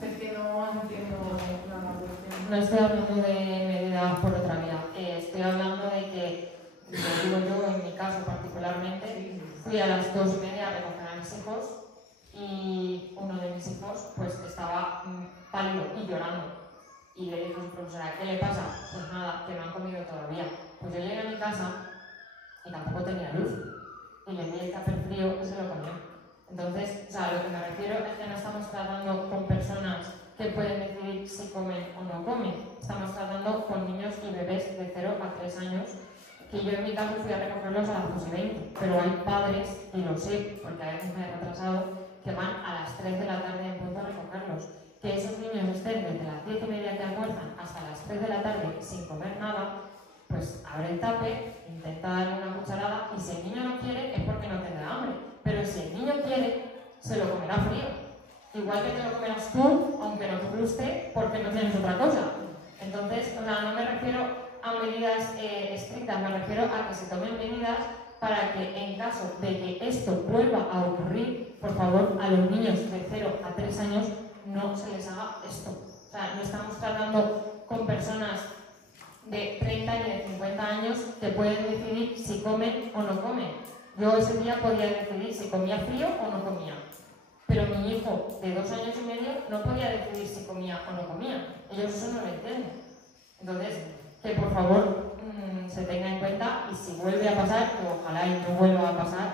Es que no entiendo nada. No estoy hablando de medidas por otra vía, estoy hablando de que, lo digo yo en mi caso particularmente, fui a las 2:30 a recoger a mis hijos y uno de mis hijos pues estaba pálido y llorando. Y le dijo a su profesora, ¿qué le pasa? Pues nada, que no han comido todavía. Pues yo llegué a mi casa y tampoco tenía luz. Y le di el café frío y se lo comió. Entonces, a lo que me refiero es que no estamos tratando con personas que pueden decidir si comen o no comen. Estamos tratando con niños y bebés de 0 a 3 años, que yo en mi caso fui a recogerlos a las 2:20, pero hay padres, y lo sé, porque a veces me he retrasado, que van a las 3 de la tarde en punto a recogerlos. Que esos niños estén desde las 10:30 que almuerzan hasta las 3 de la tarde sin comer nada, pues abre el tape, intenta darle una cucharada y si el niño no quiere es porque no tendrá hambre. Pero si el niño quiere, se lo comerá frío. Igual que te lo comerás tú, aunque no te guste, porque no tienes otra cosa. Entonces, no me refiero a medidas estrictas, me refiero a que se tomen medidas para que en caso de que esto vuelva a ocurrir, por favor, a los niños de 0 a 3 años no se les haga esto. O sea, no estamos tratando con personas de 30 y de 50 años que pueden decidir si comen o no comen. Yo ese día podía decidir si comía frío o no comía. Pero mi hijo de 2 años y medio no podía decidir si comía o no comía. Ellos eso no lo entienden. Entonces, que por favor se tenga en cuenta y si vuelve a pasar, que ojalá y no vuelva a pasar,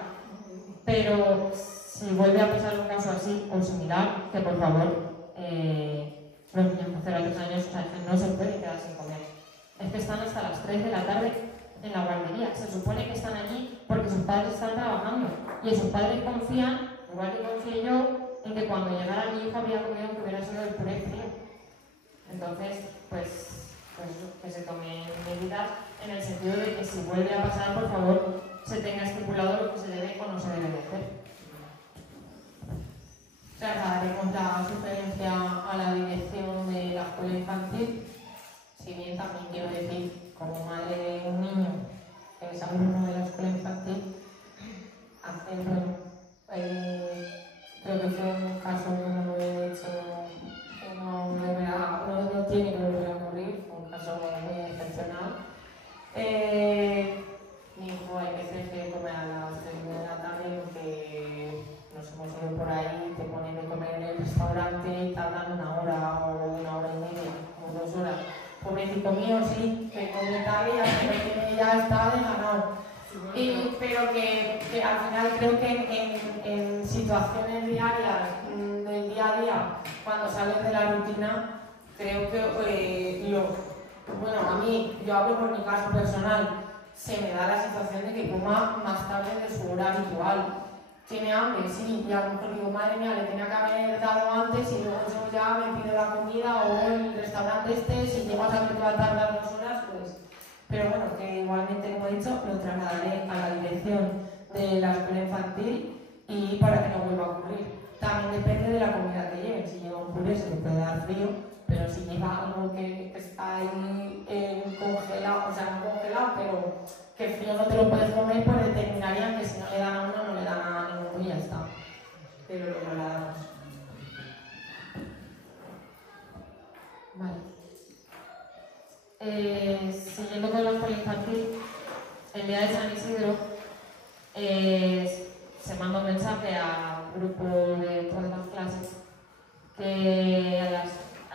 pero si vuelve a pasar un caso así o similar, que por favor los niños de 0 a 3 años no se pueden quedar sin comer. Es que están hasta las 3 de la tarde en la guardería. Se supone que están allí porque sus padres están trabajando y sus padres confían, igual que confié yo, en que cuando llegara mi hijo habría comido que hubiera sido el puré frío. Entonces, pues que se tomen medidas en el sentido de que si vuelve a pasar, por favor, se tenga estipulado lo que se debe o no se debe de hacer. Trasladaremos la sugerencia a la dirección de la escuela infantil. Si bien también quiero decir, como madre de un niño que es alumno de la escuela infantil, creo que fue un caso de hecho que no tiene que volver a ocurrir, fue un caso muy excepcional. Mi hijo hay veces que come a las 3 de la tarde porque por ahí te ponen de comer en el restaurante y tardan 1 hora o 1 hora y media o 2 horas. Pobrecito mío, sí, que come tal y ya está de ganado. Pero que al final creo que en situaciones diarias, del día a día, cuando sales de la rutina, creo que bueno, a mí, yo hablo por mi caso personal, se me da la situación de que coma más tarde de su hora habitual. Tiene hambre, sí, y a lo mejor digo, madre mía, le tenía que haber dado antes y luego yo ya me pido la comida o el restaurante si llego a saber que va a tardar 2 horas, pues... Pero bueno, que igualmente, como he dicho, lo trasladaré a la dirección de la escuela infantil y para que no vuelva a ocurrir. También depende de la comida que lleven. Si lleva un puré se le puede dar frío, pero si lleva algo que está ahí congelado, o sea, no congelado, pero que frío no te lo puedes comer, pues determinarían que si no le dan a uno, no le dan a ninguno y ya está. Pero lo trasladamos. Vale. Siguiendo con la escuela infantil, el día de San Isidro se manda un mensaje al grupo de todas las clases que a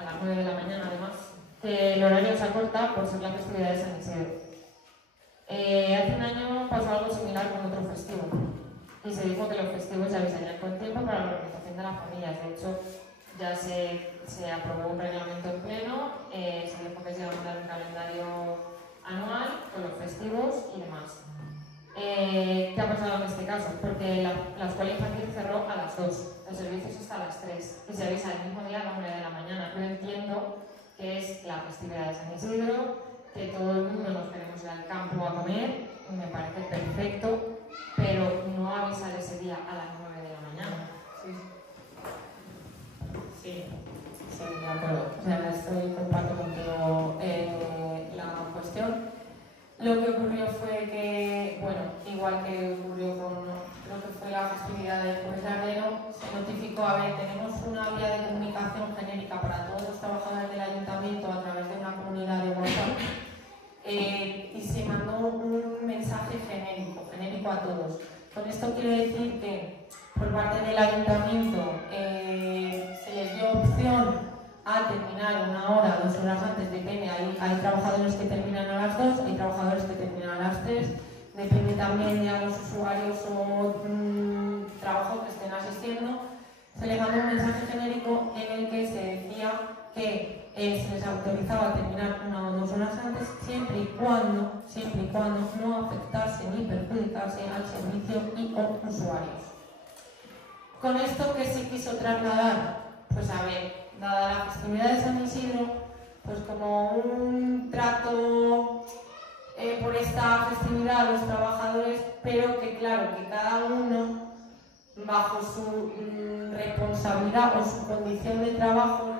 las 9 de la mañana además, que el horario se acorta por ser la festividad de San Isidro. Hace un año pasó algo similar con otro festivo y se dijo que los festivos se avisarían con tiempo para la organización de las familias. De hecho, ya se aprobó un reglamento en pleno, se dijo que se iba a mandar un calendario anual con los festivos y demás. ¿Qué ha pasado en este caso? Porque la escuela infantil cerró a las 2, el servicio es hasta las 3 y se avisa el mismo día a las 9 de la mañana. Yo entiendo que es la festividad de San Isidro, que todo el mundo nos queremos ir al campo a comer, y me parece perfecto, pero no avisar ese día a las 9 de la mañana. Sí, de acuerdo. O sea, comparto contigo la cuestión. Lo que ocurrió fue que, bueno, igual que ocurrió con lo que fue la festividad del Jueves de Enero, se notificó, tenemos una vía de comunicación genérica para todos los trabajadores del ayuntamiento a través de una comunidad de WhatsApp y se mandó un mensaje genérico a todos. Con esto quiero decir que por parte del ayuntamiento se les dio opción a terminar 1 hora, 2 horas antes, depende, hay trabajadores que terminan a las 2, hay trabajadores que terminan a las 3, depende también de a los usuarios o trabajo que estén asistiendo. Se les mandó un mensaje genérico en el que se decía que se les autorizaba a terminar 1 o 2 horas antes siempre y cuando no afectase ni perjudicarse al servicio y o usuarios. Con esto, ¿qué se quiso trasladar? Pues dada la festividad de San Isidro, pues como un trato por esta festividad a los trabajadores, pero que claro, que cada uno, bajo su responsabilidad o su condición de trabajo,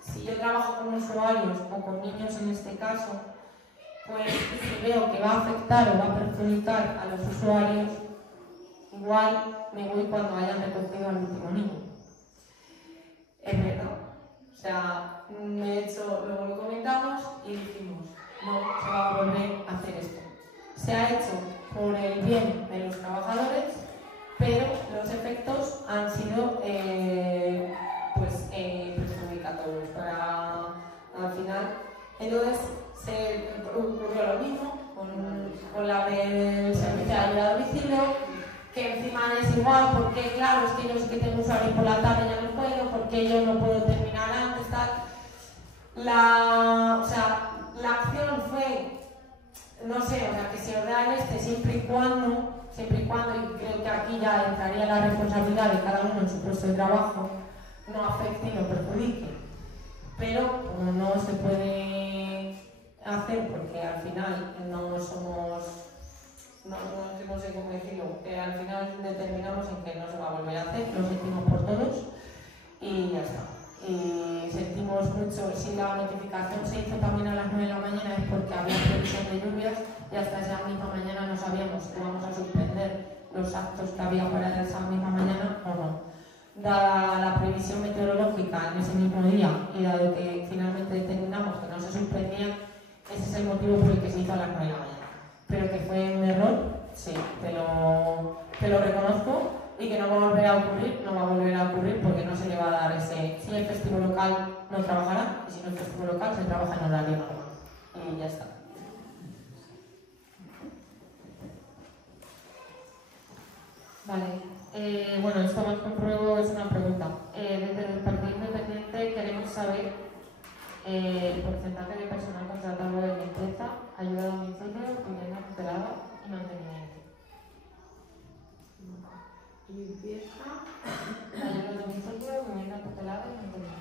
si yo trabajo con usuarios o con niños en este caso, pues si veo que va a afectar o va a perjudicar a los usuarios, igual me voy cuando hayan recogido al último niño. Es verdad. O sea, de hecho, luego lo comentamos y dijimos, no se va a volver a hacer esto. Se ha hecho por el bien de los trabajadores, pero los efectos han sido perjudicatorios al final. Entonces, se ocurrió lo mismo con la del servicio de ayuda a domicilio, que encima es igual, porque claro, es que yo sí que tengo usuario por la tarde ya no puedo, porque yo no puedo terminar antes, tal. La acción fue, no sé, que se ordene siempre y cuando, y creo que aquí ya entraría la responsabilidad de cada uno en su puesto de trabajo, no afecte y no perjudique. Pero como no se puede hacer, porque al final no somos... No sé cómo decirlo, que al final determinamos en que no se va a volver a hacer, lo sentimos por todos y ya está. Y sentimos mucho, si la notificación se hizo también a las 9 de la mañana es porque había previsión de lluvias y hasta esa misma mañana no sabíamos si íbamos a suspender los actos que había para esa misma mañana o no. Dada la previsión meteorológica en ese mismo día y dado que finalmente determinamos que no se suspendía, ese es el motivo por el que se hizo a las 9 de la mañana. Pero que fue un error, sí, te lo reconozco, y que no va a volver a ocurrir, no va a volver a ocurrir porque no se le va a dar ese... Si el festivo local no trabajará, y si no el festivo local se trabaja en horario normal. Y ya está. Vale, bueno, esto más compruebo es una pregunta. Desde el Partido Independiente queremos saber el porcentaje de personal contratado en limpieza, ayuda a domicilio, vivienda tutelada y mantenimiento. Limpieza. Ayuda a domicilio, vivienda tutelada y mantenimiento.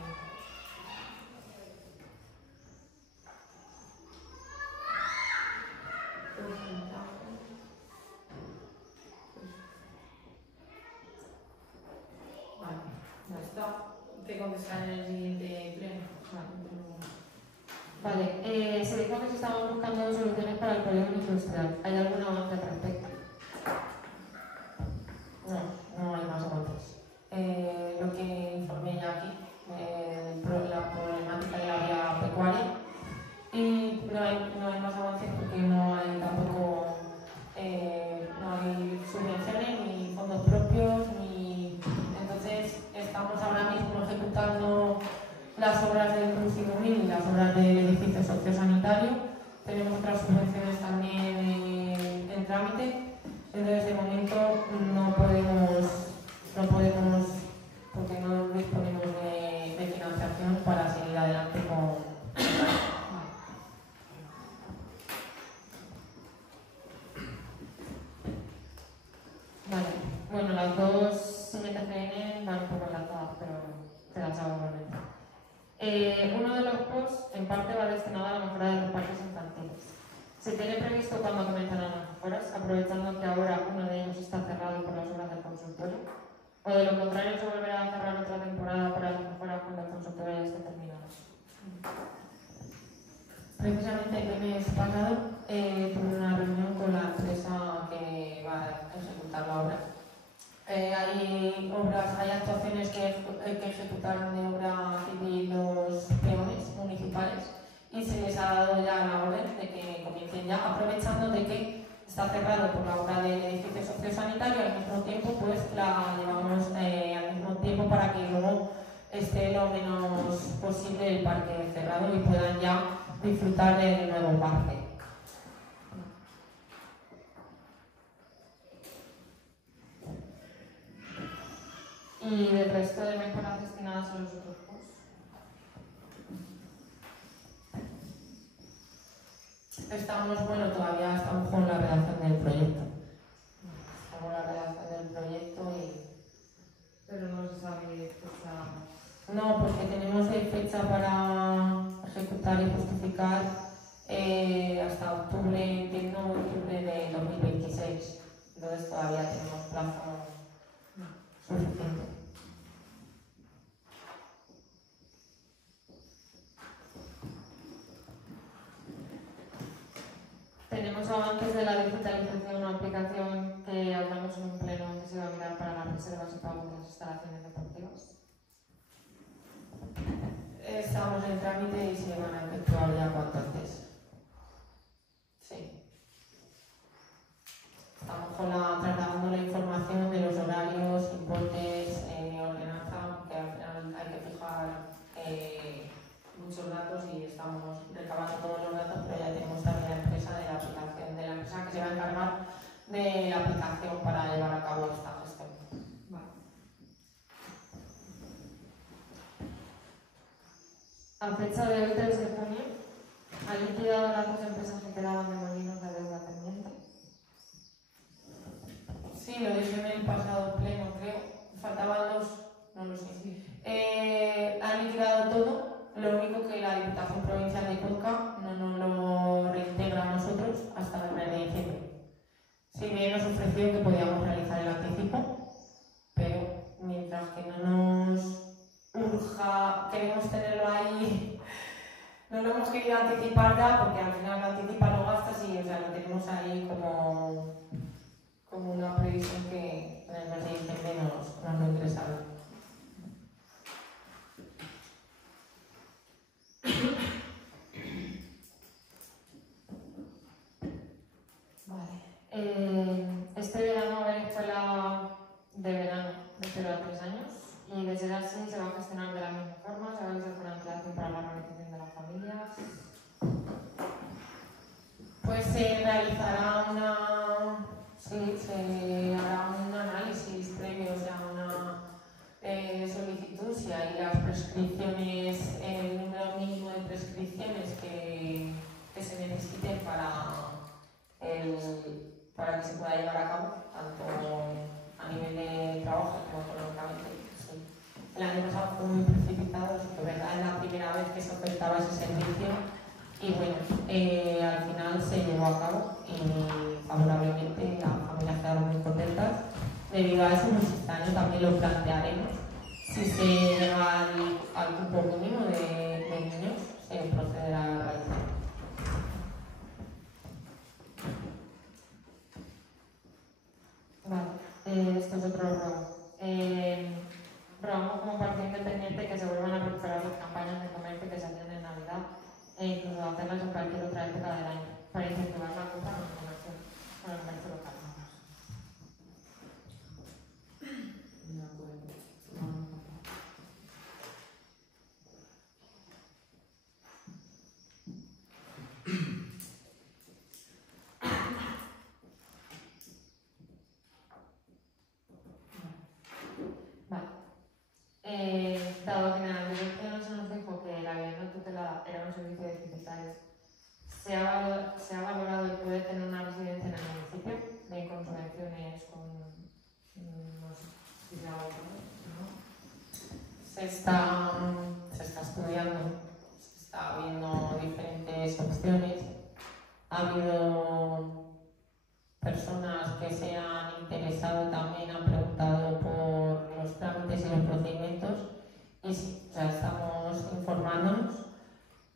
Vale, ya está. Te contestaré en el siguiente pleno. Vale, se dijo que se estaban buscando soluciones para el polígono industrial. ¿Hay algún avance al respecto? No hay más avances. Lo que informé ya aquí, la problemática de la vía pecuaria, y no hay más avances porque no hay tampoco no hay subvenciones ni fondos propios, entonces estamos ahora mismo ejecutando las obras del cruce 2000 y las obras del edificio sociosanitario. Tenemos otras subvenciones también en trámite. Entonces, de momento no podemos porque no disponemos de financiación para seguir adelante con... Vale, bueno, las dos siguientes que vienen van un poco enlazadas, pero te las hago igualmente. Uno de los posts, en parte, va destinado a la mejora de los parques infantiles. ¿Se tiene previsto cuándo comienzan las mejoras, aprovechando que ahora uno de ellos está cerrado por las obras del consultorio? ¿O de lo contrario se volverá a cerrar otra temporada para las mejoras cuando el consultorio ya esté terminado? Precisamente el mes pasado tuve una reunión con la empresa que va a ejecutar la obra. Hay actuaciones que ejecutaron de obra civil los peones municipales y se les ha dado ya la orden de que comiencen ya, aprovechando de que está cerrado por la obra del edificio sociosanitario, al mismo tiempo pues la llevamos al mismo tiempo para que luego esté lo menos posible el parque cerrado y puedan ya disfrutar del nuevo parque. Y del resto de mejoras destinadas a los otros posts. Todavía estamos con la redacción del proyecto. Estamos con la redacción del proyecto Pero no se sabe fecha. No, porque tenemos fecha para ejecutar y justificar hasta octubre, entiendo, octubre de 2026. Entonces todavía tenemos plazo suficiente. Tenemos avances de la digitalización, una aplicación que hablamos en un pleno que se va a mirar para las reservas y pagos de las instalaciones deportivas. Estamos en trámite y se van a efectuar ya cuanto antes. Sí. Estamos trasladando la información de los horarios, importes, ordenanza, que al final hay que fijar muchos datos y estamos recabando todos los datos, pero ya tenemos también la empresa de la aplicación, de la empresa que se va a encargar de la aplicación para llevar a cabo esta gestión. Vale. A fecha de hoy, 3 de junio, ¿han liquidado las dos empresas que quedaban de Molinos de deuda pendiente? Sí, lo dije en el pasado pleno, creo. Faltaban dos, no lo sé. Han liquidado todo. Lo único que la Diputación Provincial de Cuenca no nos lo reintegra a nosotros hasta el mes de diciembre. Si bien nos ofreció que podíamos realizar el anticipo, pero mientras que no nos urja, queremos tenerlo ahí, no lo hemos querido anticipar ya, porque al final lo anticipa, lo gastas y lo tenemos ahí como una previsión que en el mes de diciembre nos lo ingresaron. Este verano va a haber escuela de verano Y de ser así, se va a gestionar de la misma forma, se va a avisar con antelación para la organización de las familias. Pues se realizará se hará un análisis previo, o sea, una solicitud, si hay las prescripciones, el número mínimo de prescripciones que se necesiten para que se pueda llevar a cabo, tanto a nivel de trabajo como económicamente. Sí. El año pasado fue muy precipitado, es verdad, es la primera vez que se ofertaba ese servicio y bueno, al final se llevó a cabo y favorablemente las familias quedaron muy contentas. Debido a eso, pues este año también lo plantearemos. Si se llega al cupo mínimo de niños, se procederá a realizar. Vale, esto es otro ruego. Rogamos como partido independiente que se vuelvan a recuperar las campañas de comercio que se hacían en Navidad e incluso hacerlas en cualquier otra época del año para incentivar la compra con el comercio local. Dado que en la dirección se nos dijo que la vivienda tutelada era un servicio deficitario, se ha valorado el poder tener una residencia en el municipio, bien con subvenciones, no sé si se ha valorado, ¿no? Se está estudiando, se está viendo diferentes opciones. Ha habido personas que se han interesado también, han preguntado por los trámites y los procedimientos y sí, o sea, estamos informándonos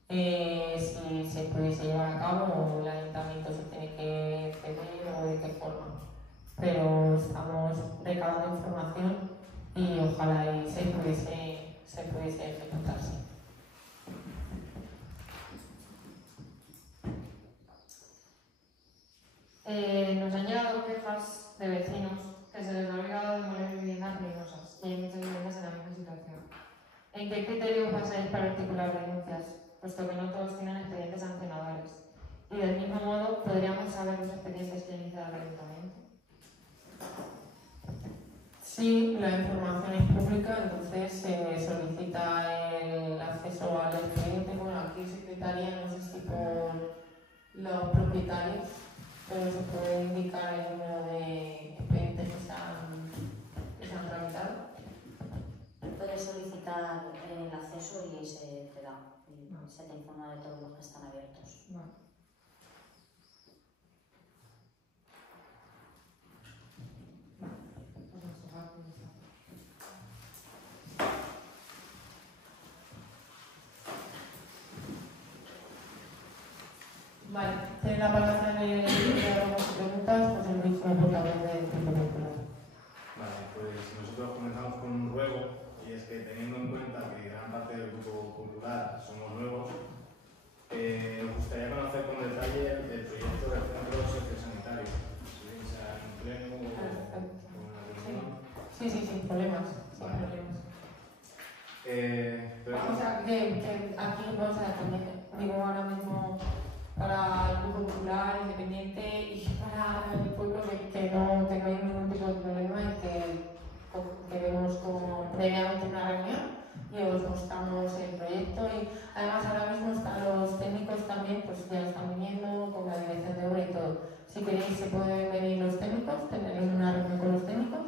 si se pudiese llevar a cabo o el ayuntamiento se tiene que ceder o de qué forma. Pero estamos recabando información y ojalá y se pudiese ejecutar, sí. Nos han llegado quejas de vecinos que se les ha obligado a demoler viviendas ruinosas y hay muchas viviendas en la misma situación. ¿En qué criterio basáis para articular denuncias? Puesto que no todos tienen expedientes sancionadores. Y del mismo modo, ¿podríamos saber los expedientes que inicia el ayuntamiento? Sí, la información es pública, entonces se solicita el acceso al expediente. Bueno, aquí secretaría, no sé si por los propietarios, pero se puede indicar el número de expedientes que se han tramitado. Puedes solicitar el acceso y se te da. Se te informa de todos los que están abiertos. Vale, tiene la palabra de las preguntas, pues el mismo portavoz del Grupo Popular. Vale, pues nosotros comenzamos con un ruego, y es que teniendo en cuenta que gran parte del Grupo Popular somos nuevos, nos gustaría conocer con detalle el proyecto del centro sociosanitario. Si sea en pleno o en una reunión. Sí, sin problemas. Vale. O sea, que aquí, o sea, también digo ahora mismo para el Grupo Popular, Independiente y para el pueblo que no tengáis ningún tipo de problema y que vemos como previamente una reunión y os mostramos el proyecto y además ahora mismo están los técnicos también, pues ya están viniendo con la dirección de obra y todo. Si queréis se pueden venir los técnicos, tenéis una reunión con los técnicos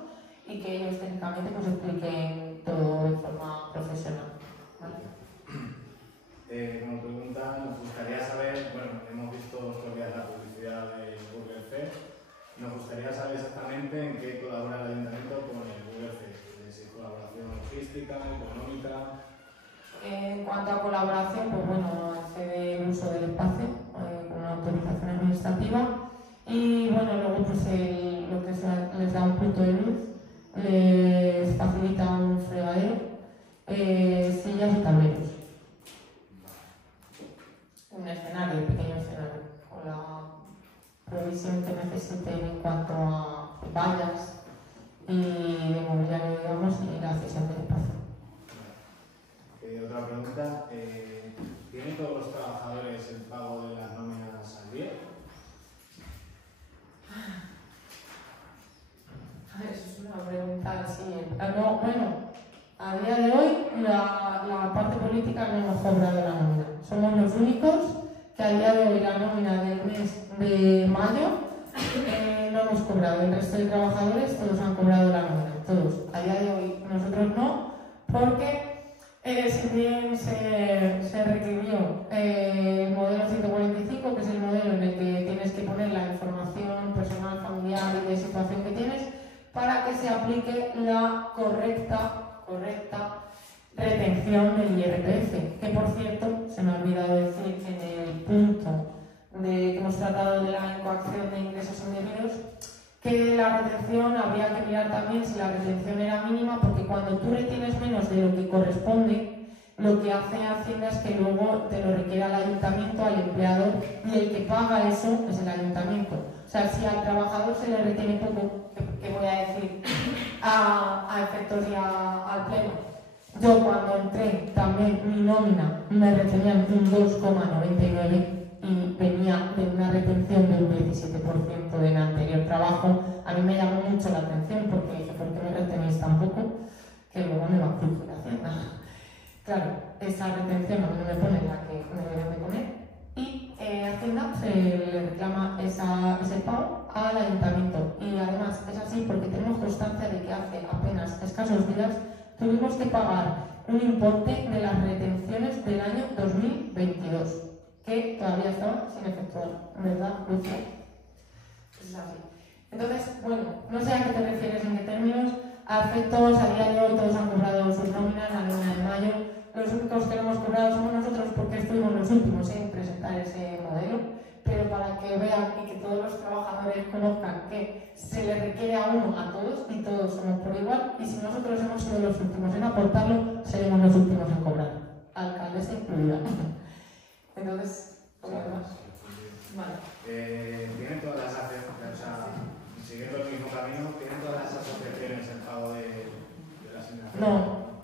y que ellos técnicamente pues expliquen todo de forma profesional. ¿Vale? Como pregunta, nos gustaría saber, bueno, hemos visto estos días la publicidad de Google Fair, nos gustaría saber exactamente en qué colabora el ayuntamiento con el Google Fair, si colaboración logística, económica. En cuanto a colaboración, pues bueno, accede el uso del espacio con una autorización administrativa y bueno, luego pues lo que les da un punto de luz, les facilita un fregadero, sillas y tableros. Un escenario, pequeño escenario, con la provisión que necesiten en cuanto a vallas y de mobiliario, digamos, y la cesión del espacio. pregunta. ¿Tienen todos los trabajadores el pago de las nóminas al día? Eso es una pregunta así. No, bueno, a día de hoy la parte política no hemos cobrado la nómina. Somos los únicos que a día de hoy la nómina del mes de mayo no hemos cobrado. El resto de trabajadores todos han cobrado la nómina, todos. A día de hoy nosotros no, porque si bien se requirió el modelo 145, que es el modelo en el que tienes que poner la información personal, familiar y de situación que tienes, para que se aplique la correcta retención del IRPF, que por cierto, se me ha olvidado decir en el punto que hemos tratado de la incoacción de ingresos indebidos, que la retención habría que mirar también si la retención era mínima, porque cuando tú retienes menos de lo que corresponde, lo que hace Hacienda es que luego te lo requiere al ayuntamiento, al empleador, y el que paga eso es el ayuntamiento. O sea, si al trabajador se le retiene poco, que voy a decir, a efectos y al pleno. Yo cuando entré también mi nómina me retenían un 2,99 y venía de una retención del 17% del anterior trabajo. A mí me llamó mucho la atención porque dije, ¿por qué me retenéis tan poco? Que luego me va a crujir Hacienda. Claro, esa retención a mí no me pone la que me deben de poner y Hacienda se le reclama ese pago al ayuntamiento. Y además es así porque tenemos constancia de que hace apenas escasos días tuvimos que pagar un importe de las retenciones del año 2022 que todavía estaban sin efectuar, ¿verdad, Lucia? Es así. Entonces, bueno, no sé a qué te refieres, en qué términos. A efectos, a día de hoy todos han cobrado sus nóminas, la nómina de mayo. Los únicos que lo hemos cobrado somos nosotros porque fuimos los últimos en presentar ese modelo, pero para que vean y que todos los trabajadores conozcan que se le requiere a uno a todos y todos somos por igual, y si nosotros hemos sido los últimos en aportarlo, seremos los últimos en cobrar, alcaldesa incluida. Entonces, ¿cómo más? Vale. ¿Tienen todas las asociaciones, o sea, siguiendo el mismo camino, tienen todas las asociaciones el pago de la asignación? No.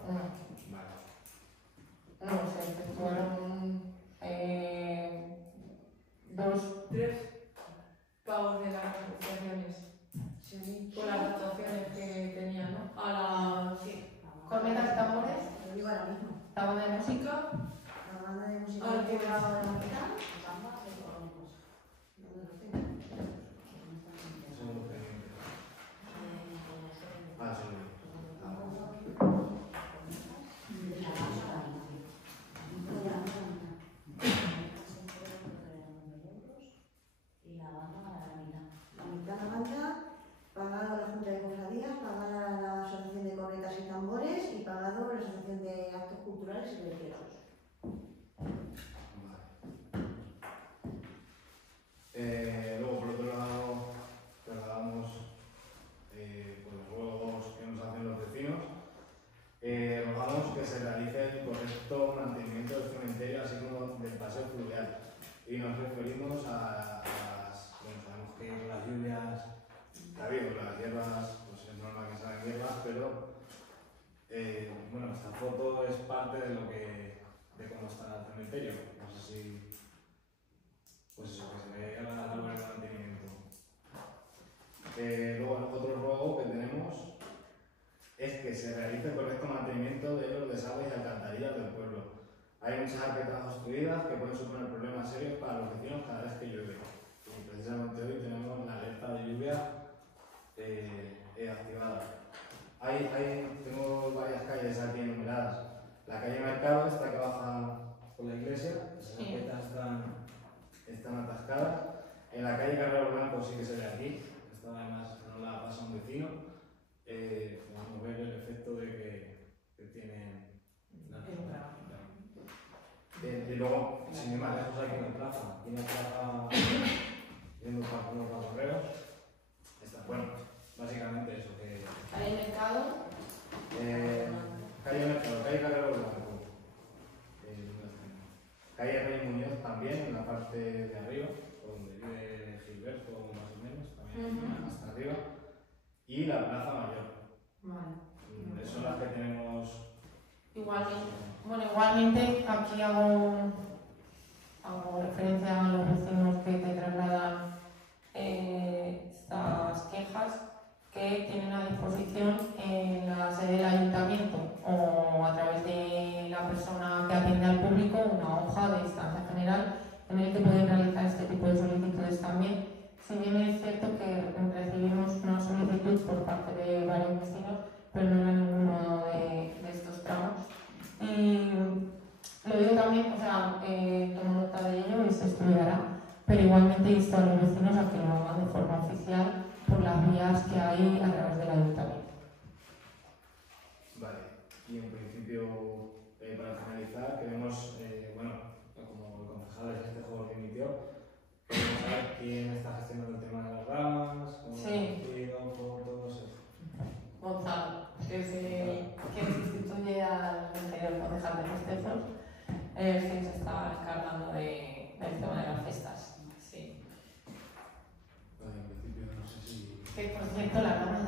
Vale. No, se efectuaron 3 pagos de las asociaciones. Sí, con las actuaciones que tenía, ¿no? Sí. Cornetas, tambores. Lo digo ahora mismo. La banda de música. La banda de música Ah, que ¿qué va más? a la mitad. Segundo pendiente. Sí. La banda, pagado la Junta de Cofradías, pagada la Asociación de Cornetas y Tambores y pagado la Asociación de Actos Culturales y Religiosos. Luego, por otro lado, trasladamos los ruegos que nos hacen los vecinos. Rogamos que se realice el correcto mantenimiento del cementerio, así como del paseo fluvial. Y nos referimos a las, bueno, sabemos que las lluvias, ha habido las hierbas, pues es normal que salgan hierbas, pero bueno, esta foto es parte de cómo está el cementerio. No sé si, pues eso, que se vea la labor de mantenimiento. Luego, otro ruego que tenemos es que se realice el correcto mantenimiento de los desagües y alcantarillas del pueblo. Hay muchas arquetas obstruidas que pueden suponer problemas serios para los vecinos cada vez que llueve. Y precisamente hoy tenemos la alerta de lluvia activada. Tengo varias calles aquí enumeradas. La calle Mercado, esta que baja por la iglesia, esas arquetas están atascadas. En la calle Carrero Blanco sí que se ve aquí. Esta además no la pasa un vecino. Vamos a ver el efecto de que tiene la y luego, sin ir más lejos, aquí en la plaza. Aquí en la plaza, viendo unos correos. Bueno, básicamente eso. Calle Mercado. Calle Mercado, calle Carrero Blanco. Calle Rey Muñoz también, en la parte de arriba, donde vive Gilberto, más o menos, también hasta arriba. Y la Plaza Mayor. Vale. Son las que tenemos. Igualmente aquí hago referencia a los vecinos que te trasladan estas quejas, que tienen a disposición en la sede del ayuntamiento o a través de la persona que atiende al público una hoja de instancia general en el que pueden realizar este tipo de solicitudes también. Si bien es cierto que recibimos una solicitud por parte de varios vecinos, pero no era ninguno de estos tramos. Y lo digo también, tomo nota de ello y se estudiará, pero igualmente insto a los vecinos a que lo hagan de forma oficial por las vías que hay a través del ayuntamiento. Vale, y en principio, para finalizar, queremos, como el concejal de este juego que emitió, queremos saber quién está gestionando el tema de las ramas, cómo Sí. lo fotos, Gonzalo, que sustituye al anterior concejal de festejos, quien se está encargando del tema de las fiestas. Sí. Vale, en principio no sé si... Que por cierto, las ramas